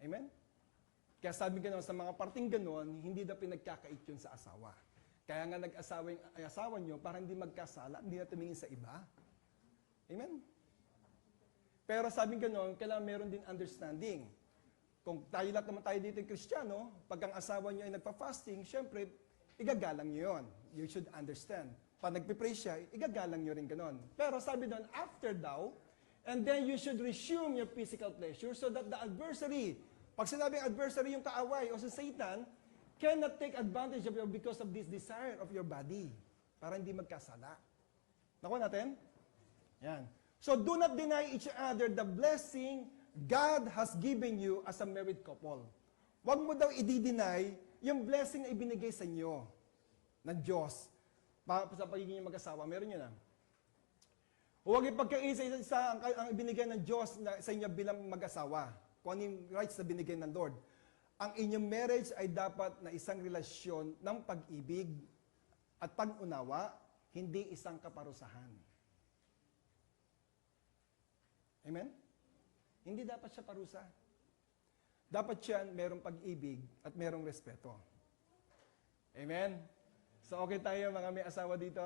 Amen? Kaya sabi gano'n, sa mga parting gano'n, hindi na pinagkakait yun sa asawa. Kaya nga nag-asawa yung asawa nyo para hindi magkasala, hindi na tumingin sa iba. Amen? Pero sabi gano'n, kailangan meron din understanding. Kung tayo lahat naman tayo dito yung Kristiyano, pag ang asawa nyo ay nagpa-fasting, syempre, igagalang nyo yun. You should understand. Pag nagpipray siya, igagalang nyo rin gano'n. Pero sabi doon, after daw, and then you should resume your physical pleasure so that the adversary, pag sinabing adversary yung kaaway o si Satan, cannot take advantage of you because of this desire of your body. Para hindi magkasala. Nakuha natin? Yan. So do not deny each other the blessing God has given you as a married couple. Huwag mo daw i-deny yung blessing na ibinigay sa inyo ng Diyos. Sa pagiging mag-asawa, meron yun na. Huwag ipagkaisa ang ibinigay ng Diyos sa inyo bilang mag-asawa. Kung ano yung rights na binigay ng Lord. Ang inyong marriage ay dapat na isang relasyon ng pag-ibig at pag-unawa, hindi isang kaparusahan. Amen? Hindi dapat siya parusa. Dapat siya merong pag-ibig at merong respeto. Amen? So okay tayo mga may asawa dito?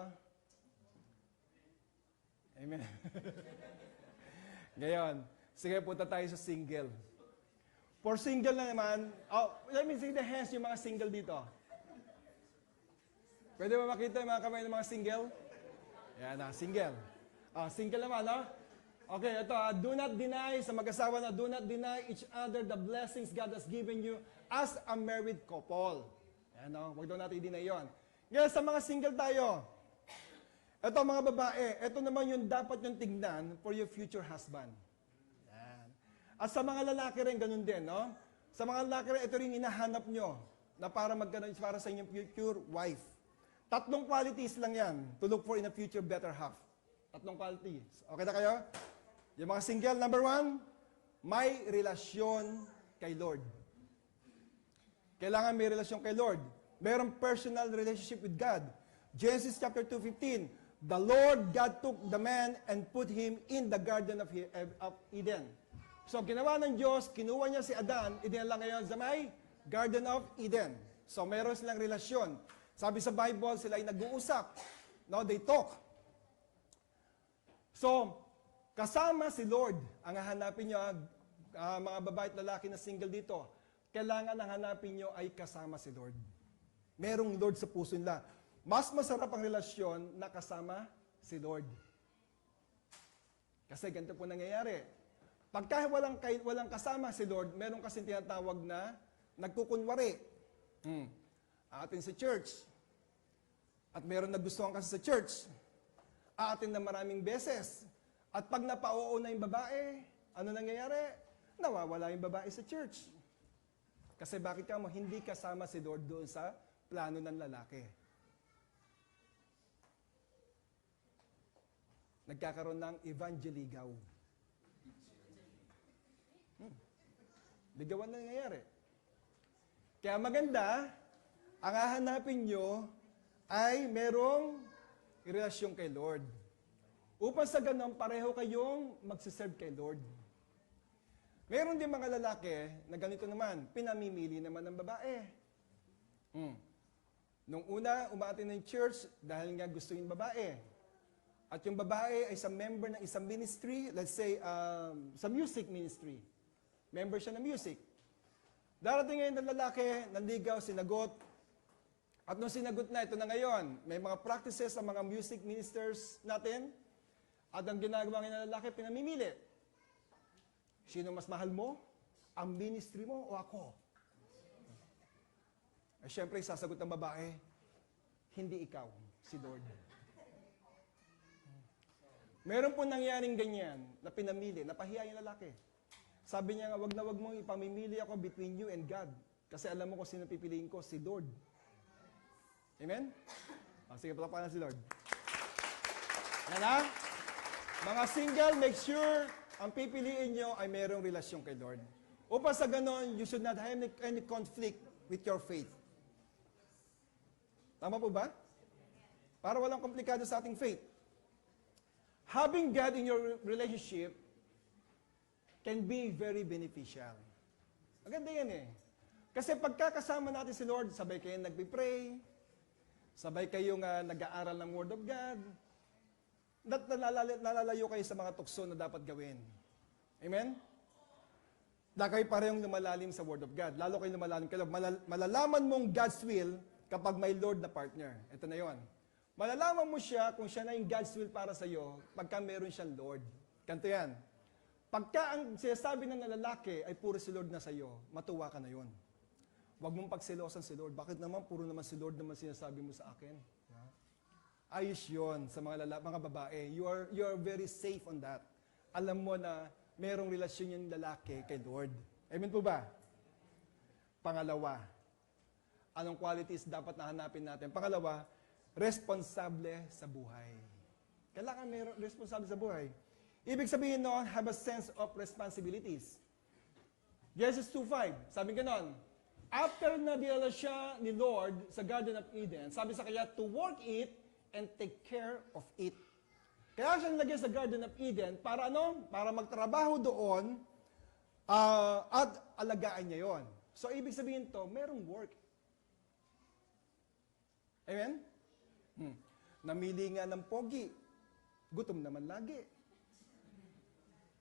Amen. Ngayon, sige punta tayo sa single. For single na naman, let me see the hands yung mga single dito. Pwede ba makita yung mga kamay ng mga single? Yan na, single. Single naman, no? Okay, ito, do not deny, sa mag-asawa na, do not deny each other the blessings God has given you as a married couple. Yan, no? Huwag daw natin i-deny yun. Ngayon, sa mga single tayo, ito mga babae, ito naman yung dapat yung tignan for your future husband. Yan. At sa mga lalaki rin, ganun din, no? Sa mga lalaki rin, ito rin hinahanap nyo na para sa inyong future wife. 3 qualities lang yan to look for in a future better half. 3 qualities. Okay na kayo? Yung mga single, number 1, may relasyon kay Lord. Kailangan may relasyon kay Lord. Mayroong personal relationship with God. Genesis chapter 2:15, the Lord God took the man and put him in the garden of Eden. So, ginawa ng Diyos, kinuha niya si Adan, idinala ngayon sa may Garden of Eden. So, meron silang relasyon. Sabi sa Bible, sila ay nag-uusap. No, they talk. So, kasama si Lord ang hahanapin nyo, mga babae at lalaki na single dito. Kailangan ang hanapin nyo ay kasama si Lord. Merong Lord sa puso nila. Mas masarap ang relasyon na kasama si Lord. Kasi ganito po nangyayari. Pagka walang kasama si Lord, meron kasing tinatawag na nagkukunwari. Aatin sa church. At meron nagustuhan kasi sa church. Aatin na maraming beses. At pag napauo na yung babae, ano nangyayari? Nawawala yung babae sa church. Kasi bakit ka mo hindi kasama si Lord doon sa plano ng lalaki? Nagkakaroon ng evangeligaw. Ligawan na nangyayari. Kaya maganda, ang hahanapin nyo ay merong relasyon kay Lord. Upang sa ganun, pareho kayong magsiserve kay Lord. Meron din mga lalaki na ganito naman, pinamimili naman ng babae. Nung una, umaatin ng church dahil nga gusto yung babae. At yung babae ay isang member ng isang ministry, let's say, sa music ministry. Member siya ng music. Darating ngayon ng lalaki, nanligaw, sinagot. At nung sinagot na, ito na ngayon, may mga practices sa mga music ministers natin. At ang ginagawa ngayon ng lalaki, pinamimili. Sino mas mahal mo? Ang ministry mo o ako? Eh, syempre, sasagot ng babae, hindi ikaw, si Lord. Meron po nangyaring ganyan na pinamili, napahiya yung lalaki. Sabi niya nga, wag na wag mong ipamimili ako between you and God. Kasi alam mo kung sino pipiliin ko, si Lord. Amen? Sige, patapakan na si Lord. Yan ha? Mga single, make sure ang pipiliin nyo ay mayroong relasyon kay Lord. Upang sa ganon, you should not have any conflict with your faith. Tama po ba? Para walang komplikado sa ating faith. Having God in your relationship can be very beneficial. Maganda yan eh. Kasi pagkakasama natin si Lord, sabay kayong nagpipray, sabay kayong nag-aaral ng Word of God, nalalayo kayo sa mga tukso na dapat gawin. Amen? Na kayo parehong lumalalim sa Word of God. Lalo kayo lumalalim kayo. Malalaman mong God's will kapag may Lord na partner. Ito na yon. Malalaman mo siya kung siya na yung God's will para sa iyo pagka meron siyang Lord. Kanto yan. Pagka ang sinasabi ng lalaki ay puro si Lord na sa iyo, matuwa ka na yon. Huwag mong pagselosan si Lord. Bakit naman puro naman si Lord naman sinasabi mo sa akin? Ayos yon sa mga babae. You are very safe on that. Alam mo na merong relasyon yung lalaki kay Lord. Amen po ba? Pangalawa, anong qualities dapat nahanapin natin? Pangalawa, responsable sa buhay. Kailangan may responsable sa buhay. Ibig sabihin noon, have a sense of responsibilities. Genesis 2:5, sabi ganon, after na dinala siya ni Lord sa Garden of Eden, sabi sa kanya, to work it and take care of it. Kaya siya nilagay sa Garden of Eden para ano? Para magtrabaho doon at alagaan niya yon. So, ibig sabihin to, merong work. Amen? Namili nga ng pogi. Gutom naman lagi.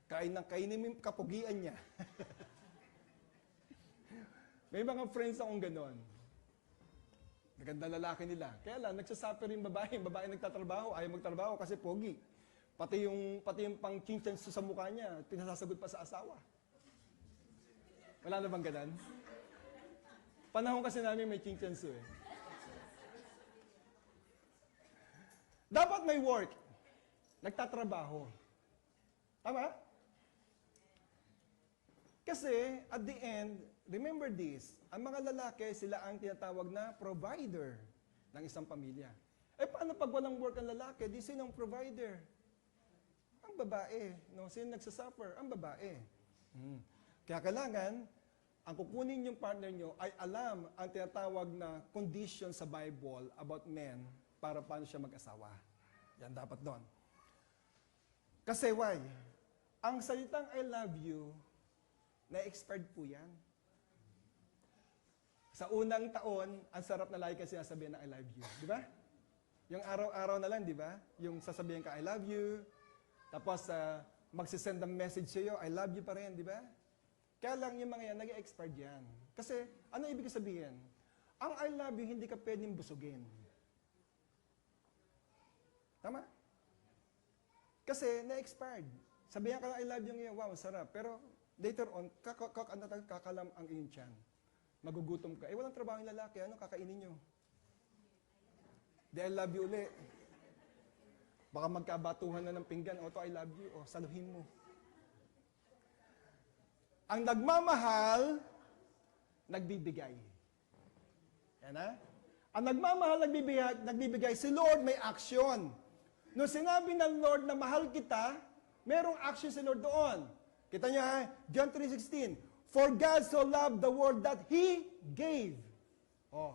Kainin mo yung kapugian niya. May mga friends akong ganon. Maganda lalaki nila. Kaya lang, nagsasuffer yung babae. Yung babae nagtatrabaho, ayaw magtrabaho kasi pogi. Pati yung pang chinchansu sa mukha niya, pinasasagot pa sa asawa. Wala na bang ganon? Panahon kasi namin may chinchansu eh. Dapat may work. Nagtatrabaho. Tama? Kasi, at the end, remember this, ang mga lalaki, sila ang tinatawag na provider ng isang pamilya. Eh, paano pag walang work ang lalaki? Di sino ang provider? Ang babae. No? Sino nagsasuffer? Ang babae. Kaya kailangan, ang kukunin yung partner nyo ay alam ang tinatawag na condition sa Bible about men para paano siya mag-asawa. Yan dapat doon. Kasi why? Ang salitang I love you, na-expired po yan. Sa unang taon, ang sarap na lagi kasi sinasabihin na I love you. Di ba? Yung araw-araw na lang, di ba? Yung sasabihin ka, I love you. Tapos, magsisend ng message sa'yo, I love you pa rin, di ba? Kaya lang yung mga yan, nag-expired yan. Kasi, ano ibig sabihin? Ang I love you, hindi ka pwedeng busugin. Tama? Kasi, na-expired. Sabihan ka na, I love you ngayon, wow, sarap. Pero, later on, kakalam ang iyong tiyan. Magugutom ka. Eh, walang trabaho yung lalaki. Ano kakainin nyo? Di I love you uli. Baka magkabatuhan na ng pinggan. O, to I love you. O, saluhin mo. Ang nagmamahal, nagbibigay. Yan ha? Ang nagmamahal, nagbibigay. Si Lord may action. Nung sinabi ng Lord na mahal kita, merong action si Lord doon. Kita niyo ha? John 3:16. For God so loved the world that He gave. Oh.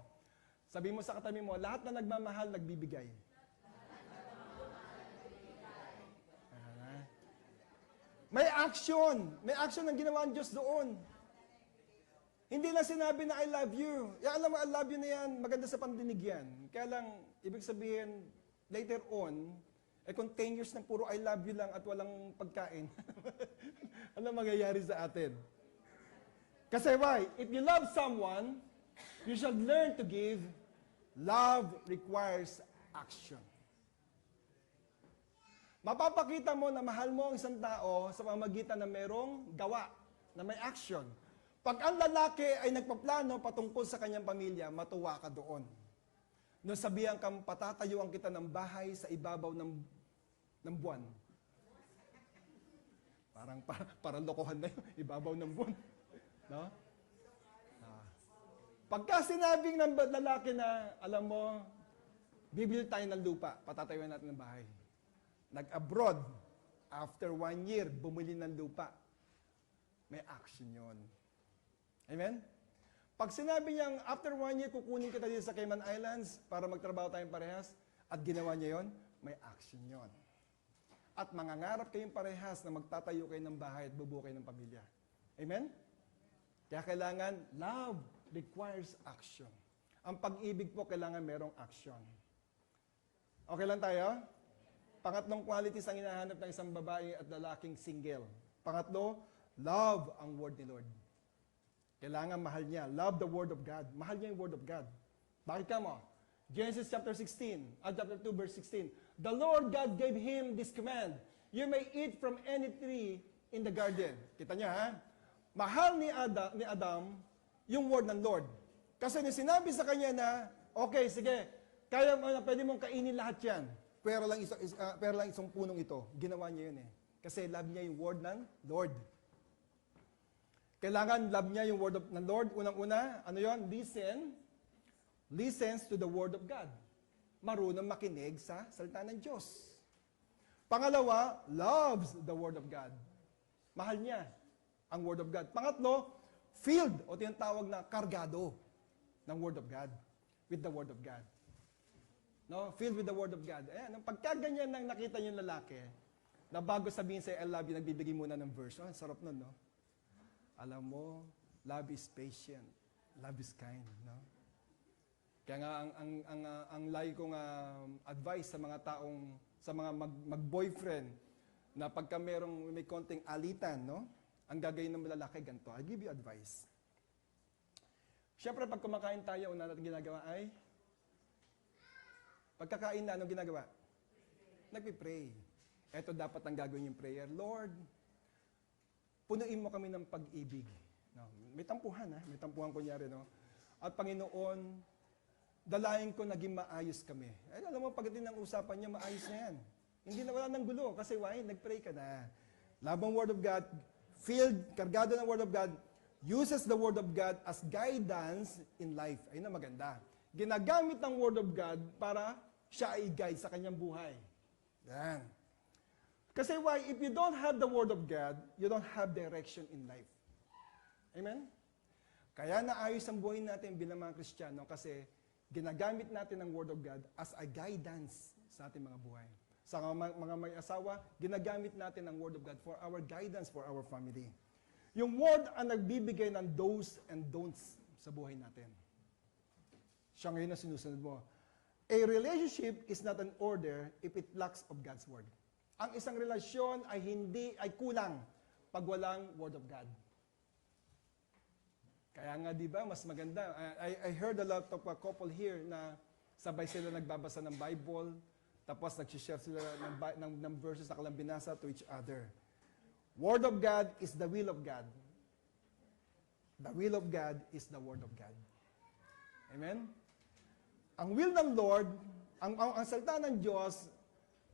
Sabi mo sa katabi mo, lahat na nagmamahal, nagbibigay. May action. May action ang ginawa ng Diyos doon. Hindi lang sinabi na I love you. Ya, alam mo, I love you na yan. Maganda sa pandinig yan. Kaya lang, ibig sabihin, later on, kung 10 years na puro I love you lang at walang pagkain, ano mangyayari sa atin? Kasi why? If you love someone, you should learn to give. Love requires action. Mapapakita mo na mahal mo ang isang tao sa pamamagitan na merong gawa, na may action. Pag ang lalaki ay nagpaplano patungkol sa kanyang pamilya, matuwa ka doon. Nung sabihan kang patatayuan kita ng bahay sa ibabaw ng buwan. Parang lokohan na yung ibabaw ng buwan. No? Pagka sinabing ng lalaki na, alam mo, bibili tayo ng lupa, patatayuan natin ng bahay. Nag-abroad, after 1 year, bumili ng lupa. May action yon. Amen? Pag sinabi niyang, after 1 year, kukunin kita dito sa Cayman Islands para magtrabaho tayong parehas, at ginawa niya yon, may action yon. At mangangarap kayong parehas na magtatayo kayo ng bahay at bubuo kayo ng pamilya. Amen? Kaya kailangan, love requires action. Ang pag-ibig po, kailangan merong action. Okay lang tayo? Pangatlong qualities ang hinahanap ng isang babae at lalaking single. Pangatlo, love ang word ni Lord. Kailangan mahal niya. Love the word of God. Mahal niya yung word of God. Bakit ka mo? Genesis chapter 2, verse 16. The Lord God gave him this command. You may eat from any tree in the garden. Kita niya, ha? Mahal ni Adam yung word ng Lord. Kasi nung sinabi sa kanya na, okay, sige, kaya mo na pwede mong kainin lahat yan. Pero lang isang punong ito. Ginawa niya yun eh. Kasi love niya yung word ng Lord. Kailangan love niya yung word ng Lord. Unang-una, ano yun? Listens to the word of God. Marunong makinig sa salita ng Diyos. Pangalawa, loves the word of God. Mahal niya ang word of God. Pangatlo, filled o tinatawag na kargado ng word of God. With the word of God. No? Filled with the word of God. Ayan, pagkaganyan nang nakita niyo yung lalaki, na bago sabihin sa I love you, nagbibigay muna ng verse. Oh, sarap nun, no? Alam mo, love is patient. Love is kind, no? Kaya nga, ang lagi kong advice sa mga taong, sa mga mag-boyfriend, na pagka may konting alitan, no? Ang gagawin ng lalaki, ganito. I'll give you advice. Siyempre, pag kumakain tayo, una natin ginagawa ay, pagkakain na, anong ginagawa? Nagpipray. Ito dapat ang gagawin yung prayer. Lord, punuin mo kami ng pag-ibig. No, may tampuhan, ha? May tampuhan kunyari, no? At Panginoon, dalayan ko naging maayos kami. Ay, alam mo, pagdating ng usapan niya, maayos na yan. Hindi na wala ng gulo. Kasi why? Nag-pray ka na. Labang Word of God, filled, kargado ng Word of God, uses the Word of God as guidance in life. Ayun na maganda. Ginagamit ng Word of God para siya ay guide sa kanyang buhay. Yan. Kasi why? If you don't have the Word of God, you don't have direction in life. Amen? Kaya naayos ang buhay natin bilang mga Kristiyano kasi ginagamit natin ang Word of God as a guidance sa ating mga buhay. Sa mga may asawa, ginagamit natin ang Word of God for our guidance for our family. Yung Word ang nagbibigay ng do's and don'ts sa buhay natin. Siya ngayon na sinusunod mo. A relationship is not an order if it lacks of God's Word. Ang isang relasyon ay kulang pag walang Word of God. Kaya nga, di ba, mas maganda. I heard a lot of a couple here na sabay sila nagbabasa ng Bible, tapos nag-share sila ng verses na kanilang binasa to each other. Word of God is the will of God. The will of God is the Word of God. Amen? Ang will ng Lord, ang salita ng Diyos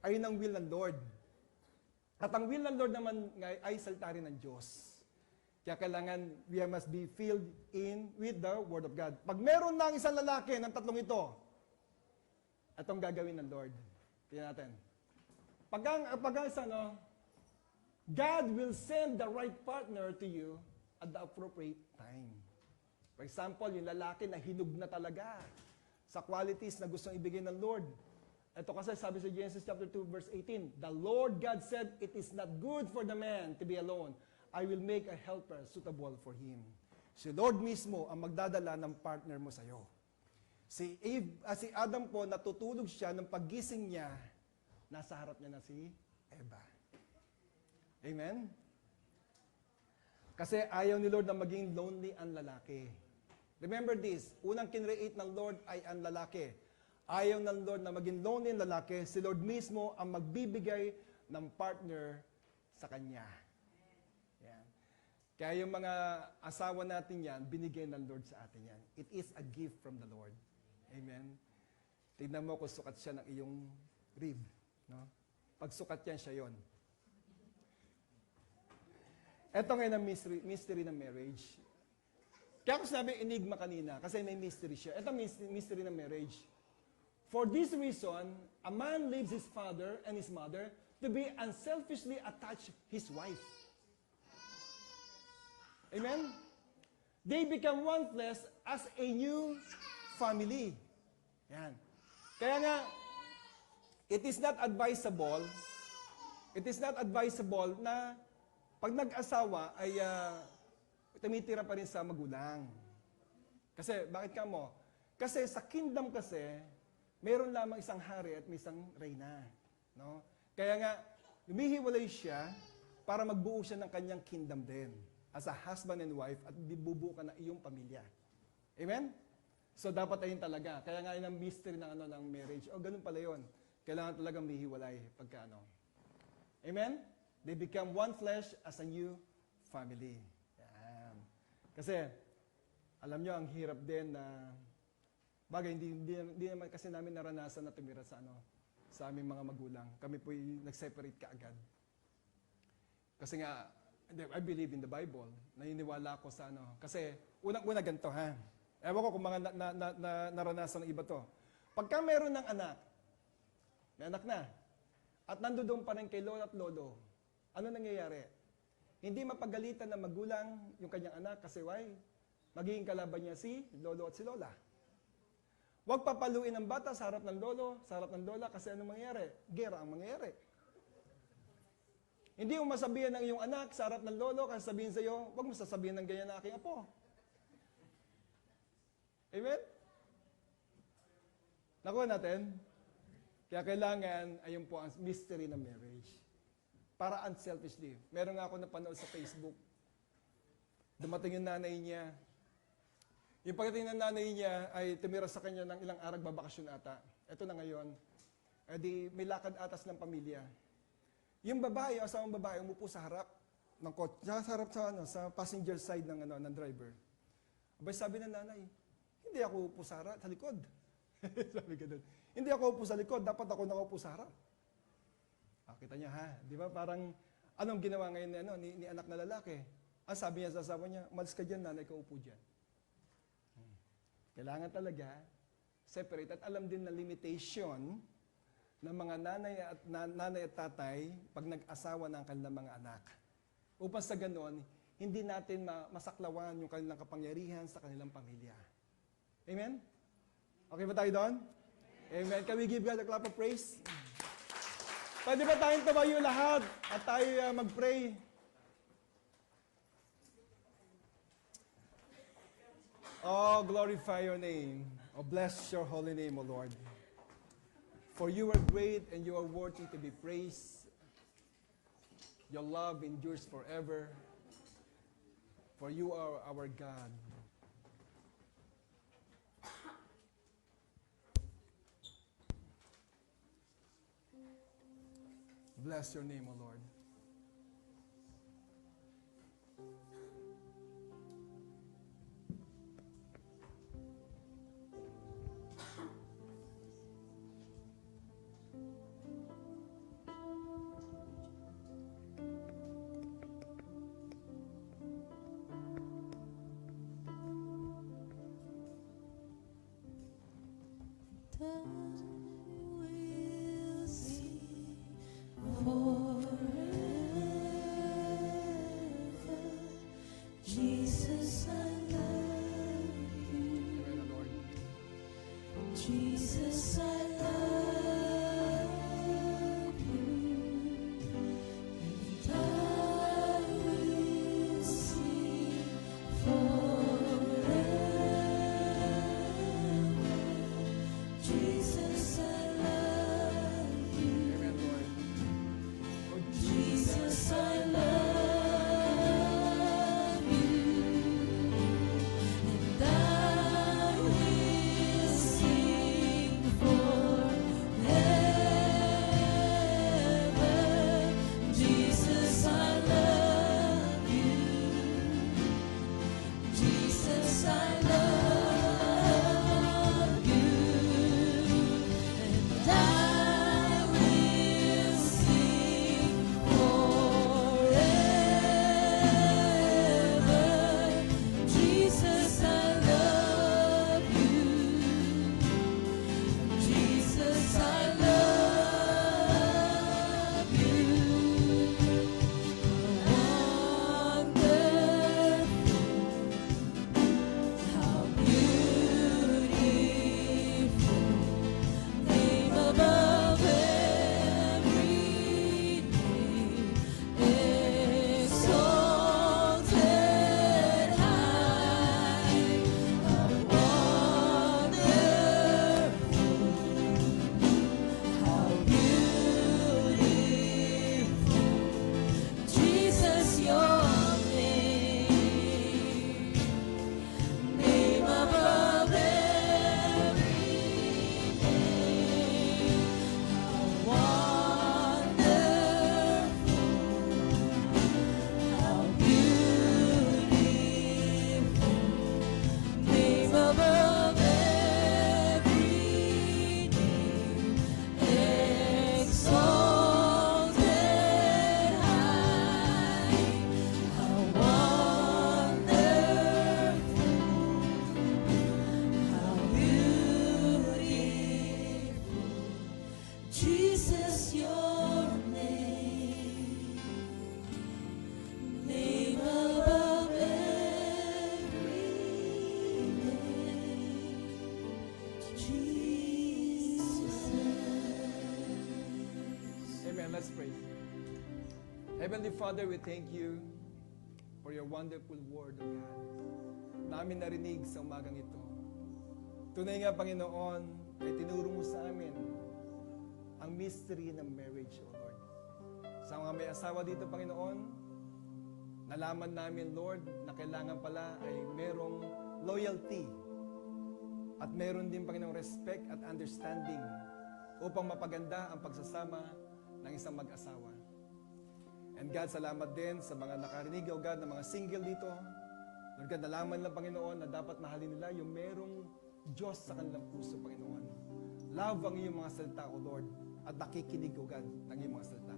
ay ng will ng Lord. At ang will ng Lord naman ay salita rin ng Diyos. Kaya kailangan we must be filled in with the Word of God. Pag meron ng isang lalaki ng tatlong ito, itong gagawin ng Lord. Tingnan natin. God will send the right partner to you at the appropriate time. For example, yung lalaki na hinug na talaga sa qualities na gustong ibigay ng Lord. Ito kasi sabi sa Genesis chapter 2 verse 18, the Lord God said, it is not good for the man to be alone. I will make a helper suitable for him. Si Lord mismo ang magdadala ng partner mo sa'yo. Si Adam po, natutulog siya ng paggising niya, nasa harap niya na si Eva. Amen? Kasi ayaw ni Lord na maging lonely ang lalaki. Remember this, unang kinreate ng Lord ay ang lalaki. Ayaw ng Lord na maging lonely ang lalaki, si Lord mismo ang magbibigay ng partner sa kanya. Yan. Kaya yung mga asawa natin yan, binigay ng Lord sa atin yan. It is a gift from the Lord. Amen? Tignan mo kung sukat siya ng iyong rib. No? Pag sukat yan, siya yon. Ito ngayon ang mystery ng marriage. Kaya ako sinabi enigma kanina, kasi may mystery siya. Ito mystery ng marriage. For this reason, a man leaves his father and his mother to be unselfishly attached his wife. Amen? They become one flesh as a new family. Yan. Kaya nga, it is not advisable na pag nag-asawa ay tumitira pa rin sa magulang. Kasi, bakit ka mo? Kasi sa kingdom kasi, mayroon lamang isang hari at may isang reyna. No? Kaya nga, lumihiwalay siya para magbuo siya ng kanyang kingdom din. As a husband and wife at bibubuo ka ng iyong pamilya. Amen? So, dapat ayun talaga. Kaya nga yun ang mystery ng marriage. O, ganun pala yun. Kailangan talagang mihiwalay pagka ano. Amen? They become one flesh as a new family. Yan. Kasi, alam nyo, ang hirap din na bagay, hindi naman kasi namin naranasan na tumira sa aming mga magulang. Kami po'y nag-separate kaagad. Kasi nga, I believe in the Bible. Naniniwala ako sa Kasi, unang-una ganito, ha? Ewan ko kung mga naranasan ng iba to. Pagka meron ng anak, may anak na, at nandoon pa rin kay lolo at lolo, ano nangyayari? Hindi mapagalitan ng magulang yung kanyang anak kasi why? Magiging kalaban niya si lolo at si lola. Huwag papaluin ang bata sa harap ng lolo, sa harap ng lola, kasi ano mangyayari? Gera ang mangyayari. Hindi mo masabihan ng iyong anak sa harap ng lolo, kasi sabihin sa iyo, huwag mo sasabihin ng ganyan na aking apo. Amen? Nakuha natin? Kaya kailangan, ayun po ang mystery ng marriage. Para unselfishly. Meron nga ako napanood sa Facebook. Dumating yung nanay niya. Yung pagdating ng nanay niya ay tumira sa kanya ng ilang araw, babakasyon ata. Ito na ngayon. Di may lakad atas ng pamilya. Yung babae, asawang babae, umupo sa harap ng kotse, sa harap sa passenger side ng driver. Abay, sabi ng nanay, hindi ako upo sa harap, sa likod. Sabi ganun. Hindi ako upo sa likod, dapat ako nakaupo sa harap. Kita niya, ha? Di ba? Parang, anong ginawa ngayon ni anak na lalaki? Ang sabi niya sa asawa niya, umalis ka dyan, nanay ka upo dyan. Kailangan talaga, separate. At alam din na limitation ng mga nanay at tatay pag nag-asawa ng kanilang mga anak. Upang sa ganon, hindi natin masaklawan yung kanilang kapangyarihan sa kanilang pamilya. Amen? Okay ba tayo doon? Amen. Can we give God a clap of praise? Pwede ba tayong tumayo lahat at tayo mag-pray? Oh, glorify your name. Oh, bless your holy name, O Lord. For you are great and you are worthy to be praised. Your love endures forever. For you are our God. Bless your name, O Lord. Will see forever. Jesus, your name, name above every name, Jesus. Amen. Let's pray. Heavenly Father, we thank you for your wonderful word, O God, namin narinig sa umagang ito. Tunay nga, Panginoon, ay tinuro mo sa amin ang mystery ng marriage, O Lord. Sa mga may asawa dito, Panginoon, nalaman namin, Lord, na kailangan pala ay merong loyalty at meron din, Panginoon, respect at understanding upang mapaganda ang pagsasama ng isang mag-asawa. And God, salamat din sa mga nakarinig, O God, ng mga single dito. Lord God, nalaman lang, Panginoon, na dapat mahalin nila yung merong Diyos sa kanilang puso, Panginoon. Love ang iyong mga salita, O Lord, at nakikinig, O God, ng iyong mga salita.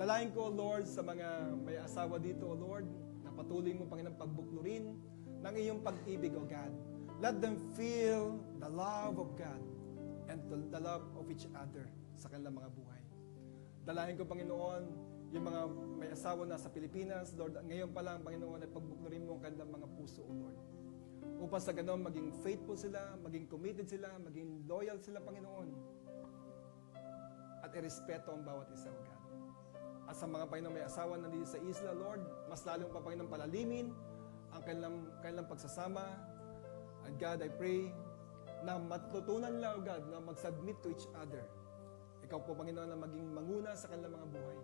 Dalayan ko, O Lord, sa mga may asawa dito, O Lord, na patuloy mo, Panginoon, pagbuklurin ng iyong pag-ibig, O God. Let them feel the love of God and the love of each other sa kanilang mga buhay. Dalayan ko, Panginoon, yung mga may asawa na sa Pilipinas, Lord, ngayon pa lang, Panginoon, ay pagbuklurin mo ang kanilang mga puso, O Lord. Upang sa ganoon, maging faithful sila, maging committed sila, maging loyal sila, Panginoon. At irespeto ang bawat isa, O God. At sa mga, Panginoon, may asawa na dito sa isla, Lord, mas lalong pa, Panginoon, palalimin ang kanilang pagsasama. And God, I pray na matutunan nila, O God, na mag-submit to each other. Ikaw po, Panginoon, na maging manguna sa kanilang mga buhay.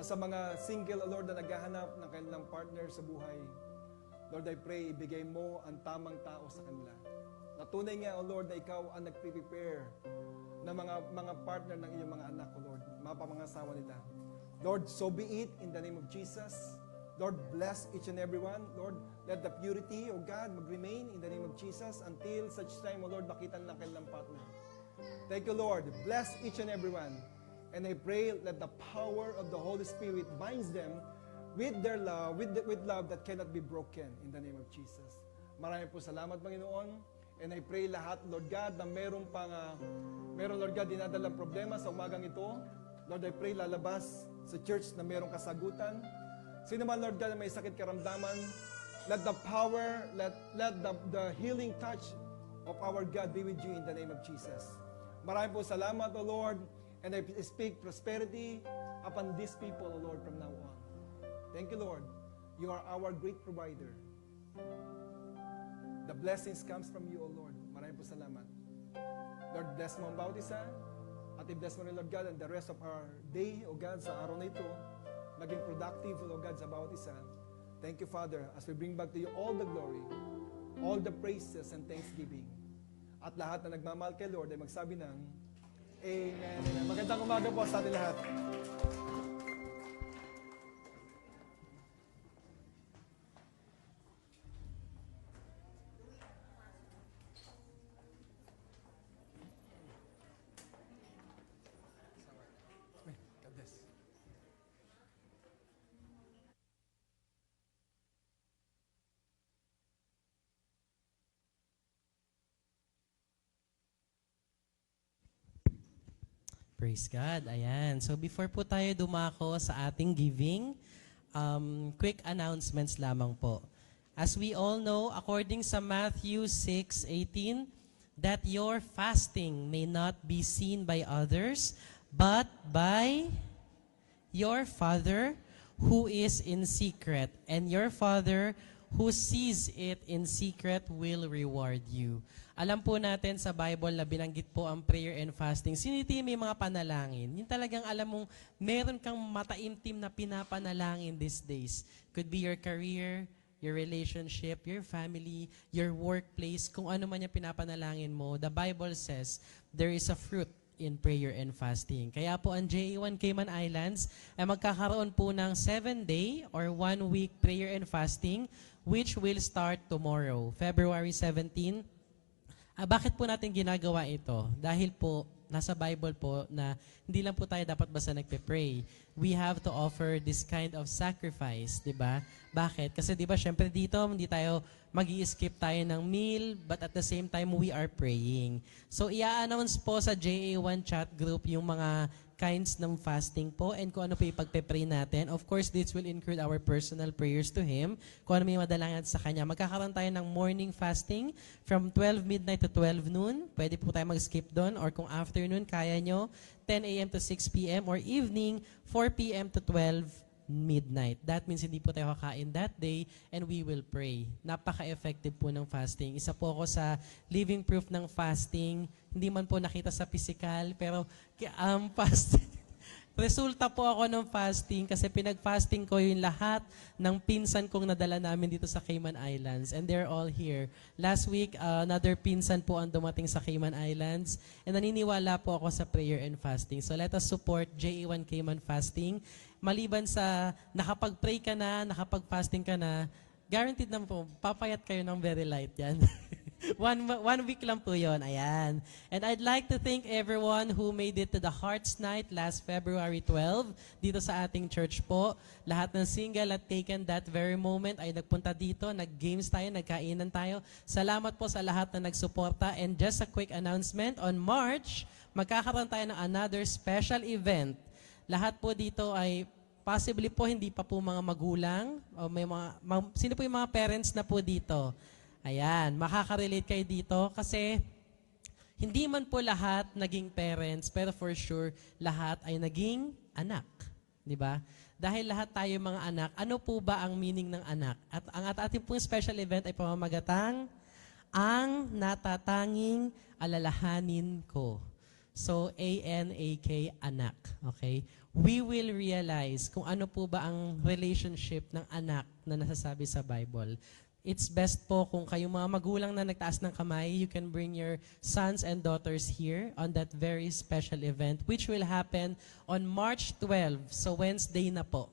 At sa mga single, O Lord, na naghahanap ng kanilang partner sa buhay, Lord, I pray, ibigay mo ang tamang tao sa kanila. Natunay nga, O Lord, na ikaw ang nagpre-prepare ng mga partner ng iyong mga anak, O Lord, mga asawa nila. Lord, so be it in the name of Jesus. Lord, bless each and every one. Lord, let the purity, O God, mag-remain in the name of Jesus until such time, O Lord, makita nila kanilang partner. Thank you, Lord. Bless each and every one. And I pray that the power of the Holy Spirit binds them with their love, with love that cannot be broken in the name of Jesus. Maraming po salamat, Panginoon. And I pray lahat, Lord God, na meron, Lord God, dinadalang problema sa umagang ito. Lord, I pray lalabas sa church na merong kasagutan. Sino man, Lord God, na may sakit karamdaman, let the power, let the healing touch of our God be with you in the name of Jesus. Maraming po salamat, O Lord. And I speak prosperity upon these people, O Lord, from now on. Thank you, Lord. You are our great provider. The blessings comes from you, O Lord. Maraming po salamat. Lord, bless mo ang bawat isa. At i-bless mo rin, Lord God, and the rest of our day, O God, sa araw na ito. Maging productive, O God, sa bawat isa. Thank you, Father, as we bring back to you all the glory, all the praises and thanksgiving. At lahat na nagmamahal kay Lord ay magsabi ng Amen. Amen. Magandang umaga po sa ating lahat. God bless. Praise God. Ayan. So before po tayo dumako sa ating giving, quick announcements lamang po. As we all know, according sa Matthew 6:18, that your fasting may not be seen by others, but by your Father who is in secret, and your Father who sees it in secret will reward you. Alam po natin sa Bible na binanggit po ang prayer and fasting. Siniti may mga panalangin. Yung talagang alam mong meron kang mataimtim na pinapanalangin these days. Could be your career, your relationship, your family, your workplace, kung ano man yung pinapanalangin mo. The Bible says there is a fruit in prayer and fasting. Kaya po ang JA1 Cayman Islands ay magkakaroon po ng 7-day or 1-week prayer and fasting which will start tomorrow, February 17. Bakit po natin ginagawa ito? Dahil po, nasa Bible po na hindi lang po tayo dapat basta nagpe-pray. We have to offer this kind of sacrifice, di ba? Bakit? Kasi di ba, syempre dito, hindi tayo skip tayo ng meal, but at the same time, we are praying. So, i-announce po sa JA1 chat group yung mga kinds ng fasting po and kung ano po ipagpe-pray natin. Of course, this will include our personal prayers to Him. Kung ano may madalangan sa Kanya. Magkakaroon tayo ng morning fasting from 12 midnight to 12 noon. Pwede po tayo mag-skip doon or kung afternoon, kaya nyo, 10 a.m. to 6 p.m. or evening, 4 p.m. to 12 midnight. That means hindi po tayo kakain that day and we will pray. Napaka-effective po ng fasting. Isa po ako sa living proof ng fasting. Hindi man po nakita sa physical, pero fasting. Resulta po ako ng fasting kasi pinag-fasting ko yung lahat ng pinsan kong nadala namin dito sa Cayman Islands and they're all here. Last week, another pinsan po ang dumating sa Cayman Islands and naniniwala po ako sa prayer and fasting. So let us support JA1 Cayman Fasting. Maliban sa nakapag-pray ka na, nakapag-fasting ka na, guaranteed na po, papayat kayo ng very light yan. one week lang po yun. Ayan. And I'd like to thank everyone who made it to the Hearts Night last February 12 dito sa ating church po. Lahat ng single at taken that very moment ay nagpunta dito, nag-games tayo, nagkainan tayo. Salamat po sa lahat na nagsuporta. And just a quick announcement, on March, magkakaroon tayo ng another special event. Lahat po dito ay possibly po hindi pa po mga magulang o may sino po yung mga parents na po dito. Ayan, makaka-relate kayo dito kasi hindi man po lahat naging parents pero for sure lahat ay naging anak, di ba? Dahil lahat tayo mga anak, ano po ba ang meaning ng anak? At ang ating pong special event ay pamamagatang ang natatanging alalahanin ko. So, A-N-A-K, anak. Okay? We will realize kung ano po ba ang relationship ng anak na nasasabi sa Bible. It's best po kung kayong mga magulang na nagtaas ng kamay, you can bring your sons and daughters here on that very special event which will happen on March 12. So, Wednesday na po.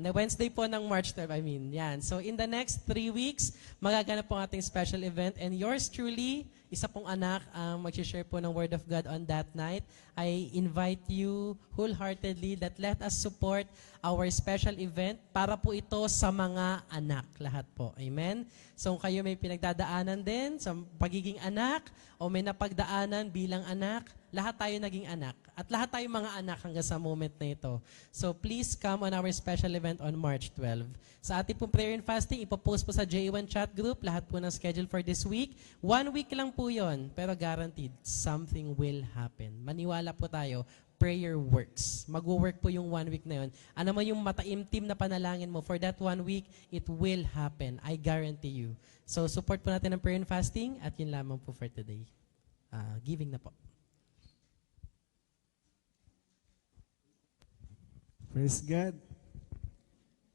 Na Wednesday po ng March 12, I mean. Yan. So, in the next 3 weeks, magaganap po ang ating special event and yours truly, isa pong anak ang mag-share po ng Word of God on that night. I invite you wholeheartedly that let us support our special event para po ito sa mga anak lahat po. Amen? So kung kayo may pinagdadaanan din sa pagiging anak o may napagdaanan bilang anak, lahat tayo naging anak. At lahat tayo mga anak hanggang sa moment na ito. So please come on our special event on March 12. Sa ating pong prayer and fasting, ipopost po sa J1 chat group, lahat po ng schedule for this week. 1 week lang po yon, pero guaranteed, something will happen. Maniwala po tayo, prayer works. Mag-work po yung 1 week na yon. Ano mo yung mataimtim na panalangin mo, for that 1 week, it will happen. I guarantee you. So support po natin ang prayer and fasting, at yun lamang po for today. Giving na po. Praise God.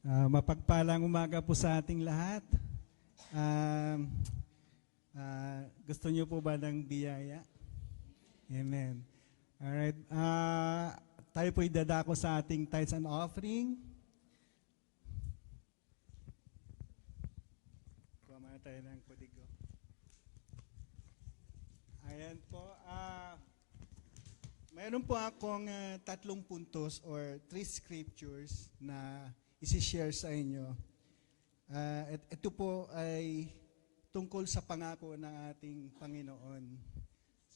Mapagpalang umaga po sa ating lahat. Gusto niyo po ba ng biyaya? Amen. Alright. Tayo po idadako sa ating tithes and offering. Kuha muna tayo ng kodigo. Ayan po. Mayroon po akong 3 puntos or 3 scriptures na isi-share sa inyo. Ito po ay tungkol sa pangako ng ating Panginoon.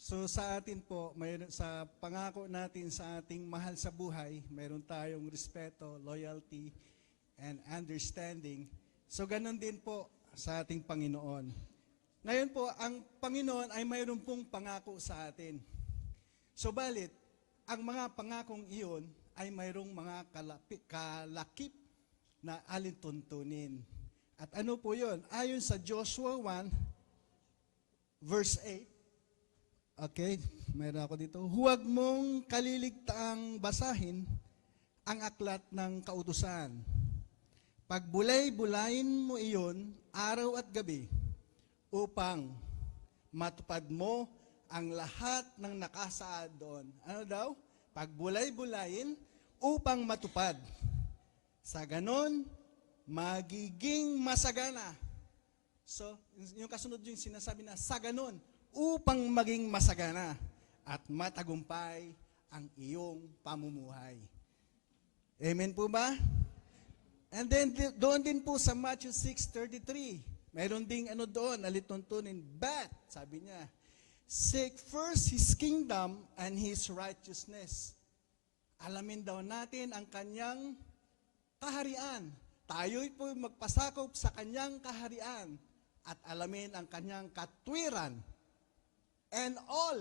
So sa atin po, sa pangako natin sa ating mahal sa buhay, mayroon tayong respeto, loyalty, and understanding. So ganun din po sa ating Panginoon. Ngayon po, ang Panginoon ay mayroon pong pangako sa atin. Subalit, ang mga pangakong iyon ay mayroong mga kalakip na alintuntunin. At ano po yun? Ayon sa Joshua 1, verse 8, okay, mayroon ako dito, huwag mong kaliligtaang basahin ang aklat ng kautusan. Pagbulay-bulayin mo iyon araw at gabi upang matupad mo ang lahat ng nakasaad doon. Ano daw? Pagbulay-bulayin upang matupad. Sa ganon, magiging masagana. So, yung kasunod yung sinasabi na sa ganon, upang maging masagana at matagumpay ang iyong pamumuhay. Amen po ba? And then, doon din po sa Matthew 6:33, Mayroon ding doon, alituntunin. But, sabi niya, seek first His kingdom and His righteousness. Alamin daw natin ang kanyang kaharian. Tayo'y po magpasakop sa kanyang kaharian at alamin ang kanyang katwiran. And all,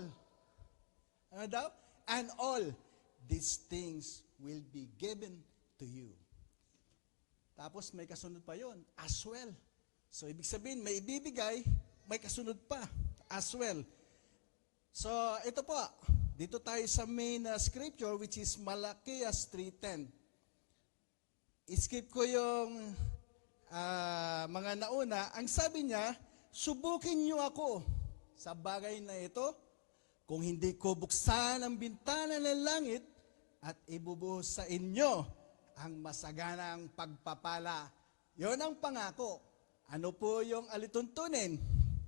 ano daw? And all these things will be given to you. Tapos may kasunod pa yon, as well. So ibig sabihin, may ibibigay, may kasunod pa, as well. So ito po, dito tayo sa main scripture which is Malachias 3:10. I-skip ko yung mga nauna. Ang sabi niya, subukin niyo ako sa bagay na ito kung hindi ko buksan ang bintana ng langit at ibubuhos sa inyo ang masaganang pagpapala. Yon ang pangako. Ano po yung alituntunin?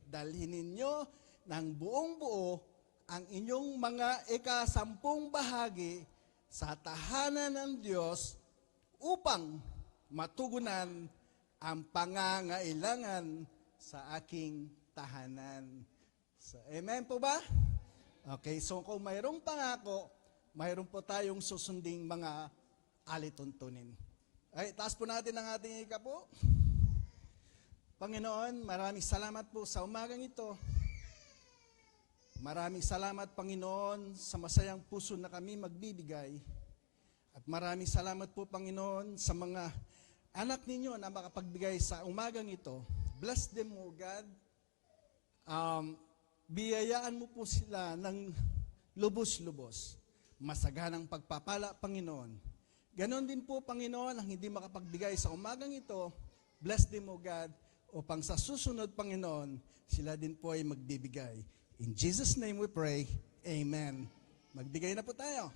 Dalhin ninyo ng buong buo ang inyong mga ika-10 bahagi sa tahanan ng Diyos upang matugunan ang pangangailangan sa aking tahanan. So, amen po ba? Okay, so kung mayroong pangako, mayroon po tayong susunding mga alituntunin. Ay, taas po natin ang ating ikapo. Panginoon, maraming salamat po sa umagang ito. Maraming salamat, Panginoon, sa masayang puso na kami magbibigay. At maraming salamat po, Panginoon, sa mga anak ninyo na makapagbigay sa umagang ito. Bless them, O God. Biyayaan mo po sila ng lubos-lubos. Masaganang pagpapala, Panginoon. Ganon din po, Panginoon, ang hindi makapagbigay sa umagang ito. Bless them, O God, upang sa susunod, Panginoon, sila din po ay magbibigay. In Jesus' name we pray, Amen. Magbigay na po tayo.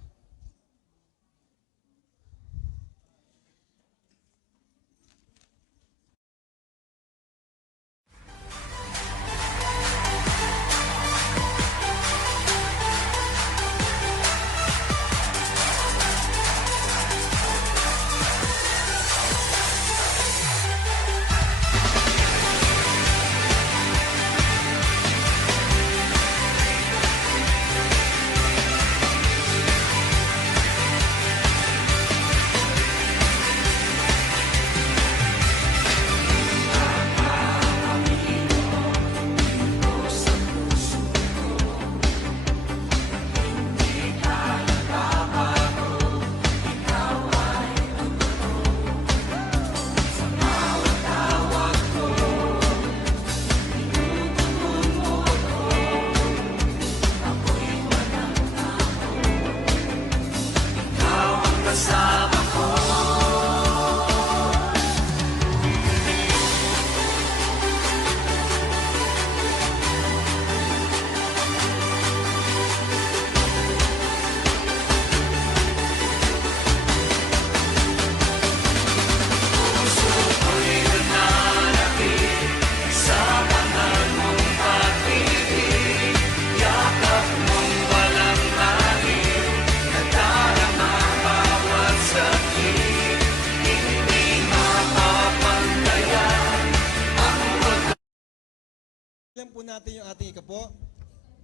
Ilan po natin yung ating ikapo.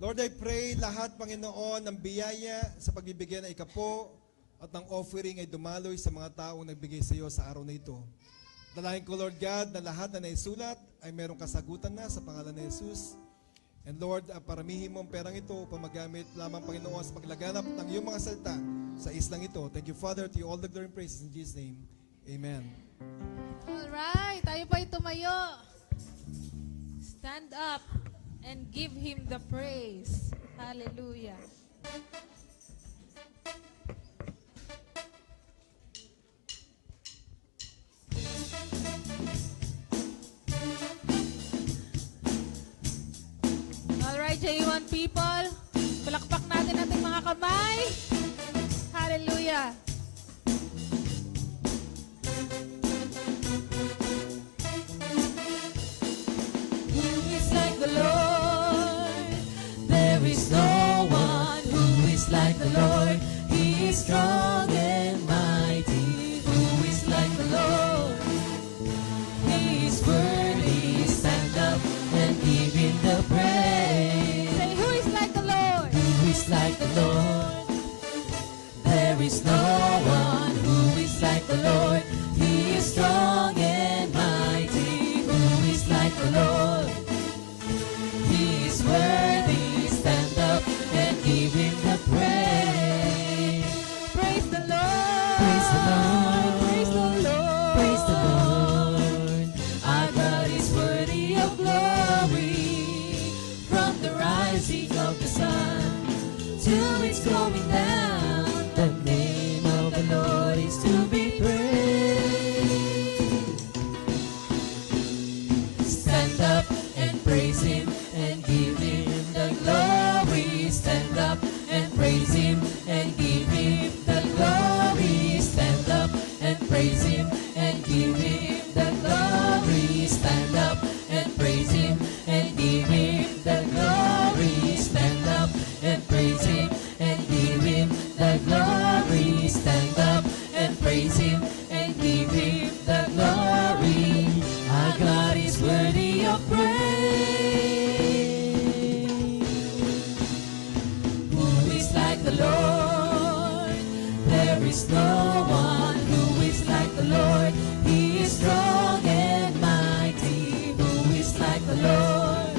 Lord, I pray lahat, Panginoon, ng biyaya sa pagbibigay ng ikapo at ng offering ay dumaloy sa mga taong nagbigay sa iyo sa araw na ito. Dalahin ko, Lord God, na lahat na naisulat ay merong kasagutan na sa pangalan ni Jesus. And Lord, paramihin mo ang perang ito upang magamit lamang, Panginoon, sa paglaganap ng iyong mga salita sa islang ito. Thank you, Father, to you all the glory and praise in Jesus' name. Amen. Alright, tayo pa tumayo. Stand up and give Him the praise. Hallelujah. Alright, J1 people, palakpak natin ating mga kamay. Hallelujah. Who is like the Lord? There is no one who is like the Lord. He is strong and mighty. Who is like the Lord? He is worthy, stands There is no one who is like the Lord. He is strong and mighty. Who is like the Lord? He is worthy. Stand up and give him the praise. Praise the Lord. Praise the Lord. Praise the Lord. Praise the Lord. Our God is worthy of glory. From the rising of the sun till it's going down, the name of the Lord is to be praised. Stand up and praise him and give him the glory. Stand up and praise him and give him the glory. Stand up and praise him and give him the glory. Stand up and praise him and give him the glory. Stand up and praise him and give him the glory. Stand up and praise him and give him the glory. Our God is worthy of praise. Who is like the Lord? There is no one who is like the Lord. He is strong and mighty. Who is like the Lord?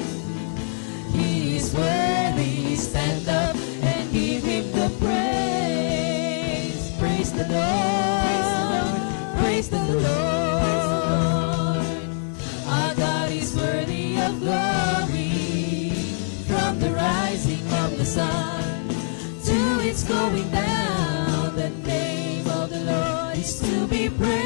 He is worthy. Stand up and give him the praise. Praise the Lord. Praise the Lord. Our God is worthy of glory. From the rising of the sun to its going down, the name of the Lord is to be praised.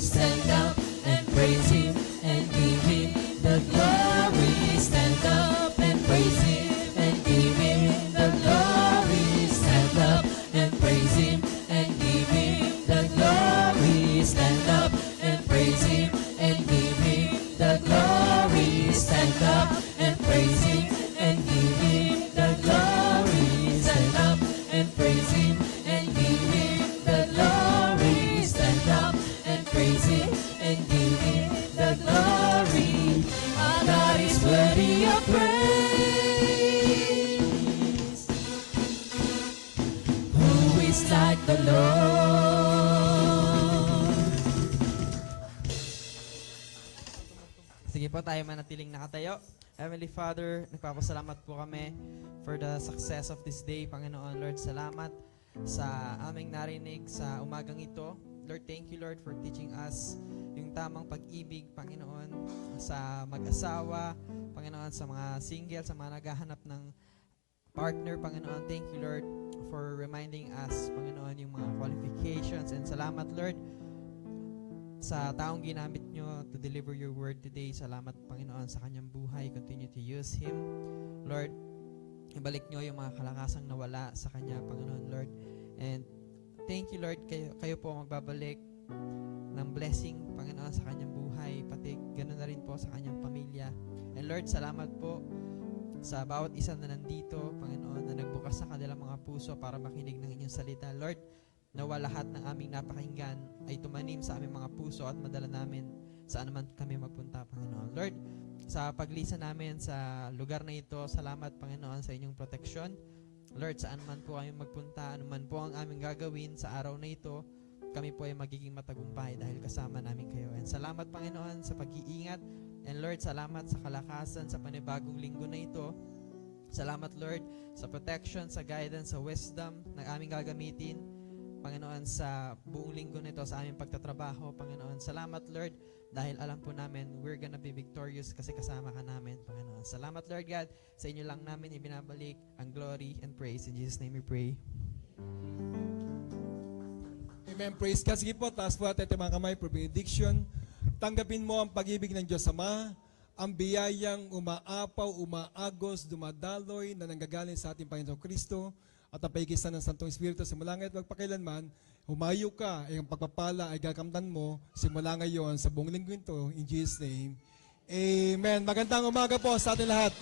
Stand up and praise him and give him the glory. Stand up and praise him and give him the glory. Stand up and praise him and give him the glory. Stand up and praise him and give him the glory. Stand up and praise him and give him the glory. Stand up and praise him and give him the glory. Stand up and praise him and give him the glory. Our God is worthy of praise. Who is like the Lord? Sige po, tayo manatiling nakatayo. Heavenly Father, nagpapasalamat po kami for the success of this day. Panginoon, Lord, salamat sa aming narinig sa umagang ito. Lord, thank you, Lord, for teaching us yung tamang pag-ibig, Panginoon, sa mag-asawa, Panginoon, sa mga single, sa mga naghahanap ng partner, Panginoon. Thank you, Lord, for reminding us, Panginoon, yung mga qualifications. And salamat, Lord, sa taong ginamit nyo to deliver your word today. Salamat, Panginoon, sa kanyang buhay. Continue to use him. Lord, ibalik nyo yung mga kalakasang nawala sa kanya, Panginoon, Lord. And thank you, Lord, kayo po magbabalik ng blessing, Panginoon, sa kanyang buhay. Pati ganoon na rin po sa kanyang pamilya. And Lord, salamat po sa bawat isa na nandito, Panginoon, na nagbukas sa kanilang mga puso para makinig ng inyong salita. Lord, nawa lahat ng aming napakinggan ay tumanim sa aming mga puso at madala namin saan naman kami magpunta, Panginoon. Lord, sa paglisa namin sa lugar na ito, salamat, Panginoon, sa inyong proteksyon. Lord, saan man po kami magpunta, anuman po ang aming gagawin sa araw na ito, kami po ay magiging matagumpay dahil kasama namin kayo. And salamat, Panginoon, sa pag-iingat. And Lord, salamat sa kalakasan sa panibagong linggo na ito. Salamat, Lord, sa protection, sa guidance, sa wisdom na aming gagamitin, Panginoon, sa buong linggo nito sa aming pagtatrabaho, Panginoon. Salamat, Lord, dahil alam po namin we're gonna be victorious kasi kasama ka namin, Panginoon. Salamat, Lord God, sa inyo lang namin ibinabalik ang glory and praise. In Jesus' name we pray. Amen. Praise God. Sige po, taas po natin mga kamay for benediction. Tanggapin mo ang pag-ibig ng Diyos Ama, ang biyayang umaapaw, umaagos, dumadaloy na nanggagaling sa ating Panginoong Kristo, at ang paigisan ng Santong Espiritu simula ngayon at magpakailanman, humayo ka, ay ang pagpapala ay gakamtan mo simula ngayon sa buong linggo ito. In Jesus' name, Amen. Magandang umaga po sa ating lahat.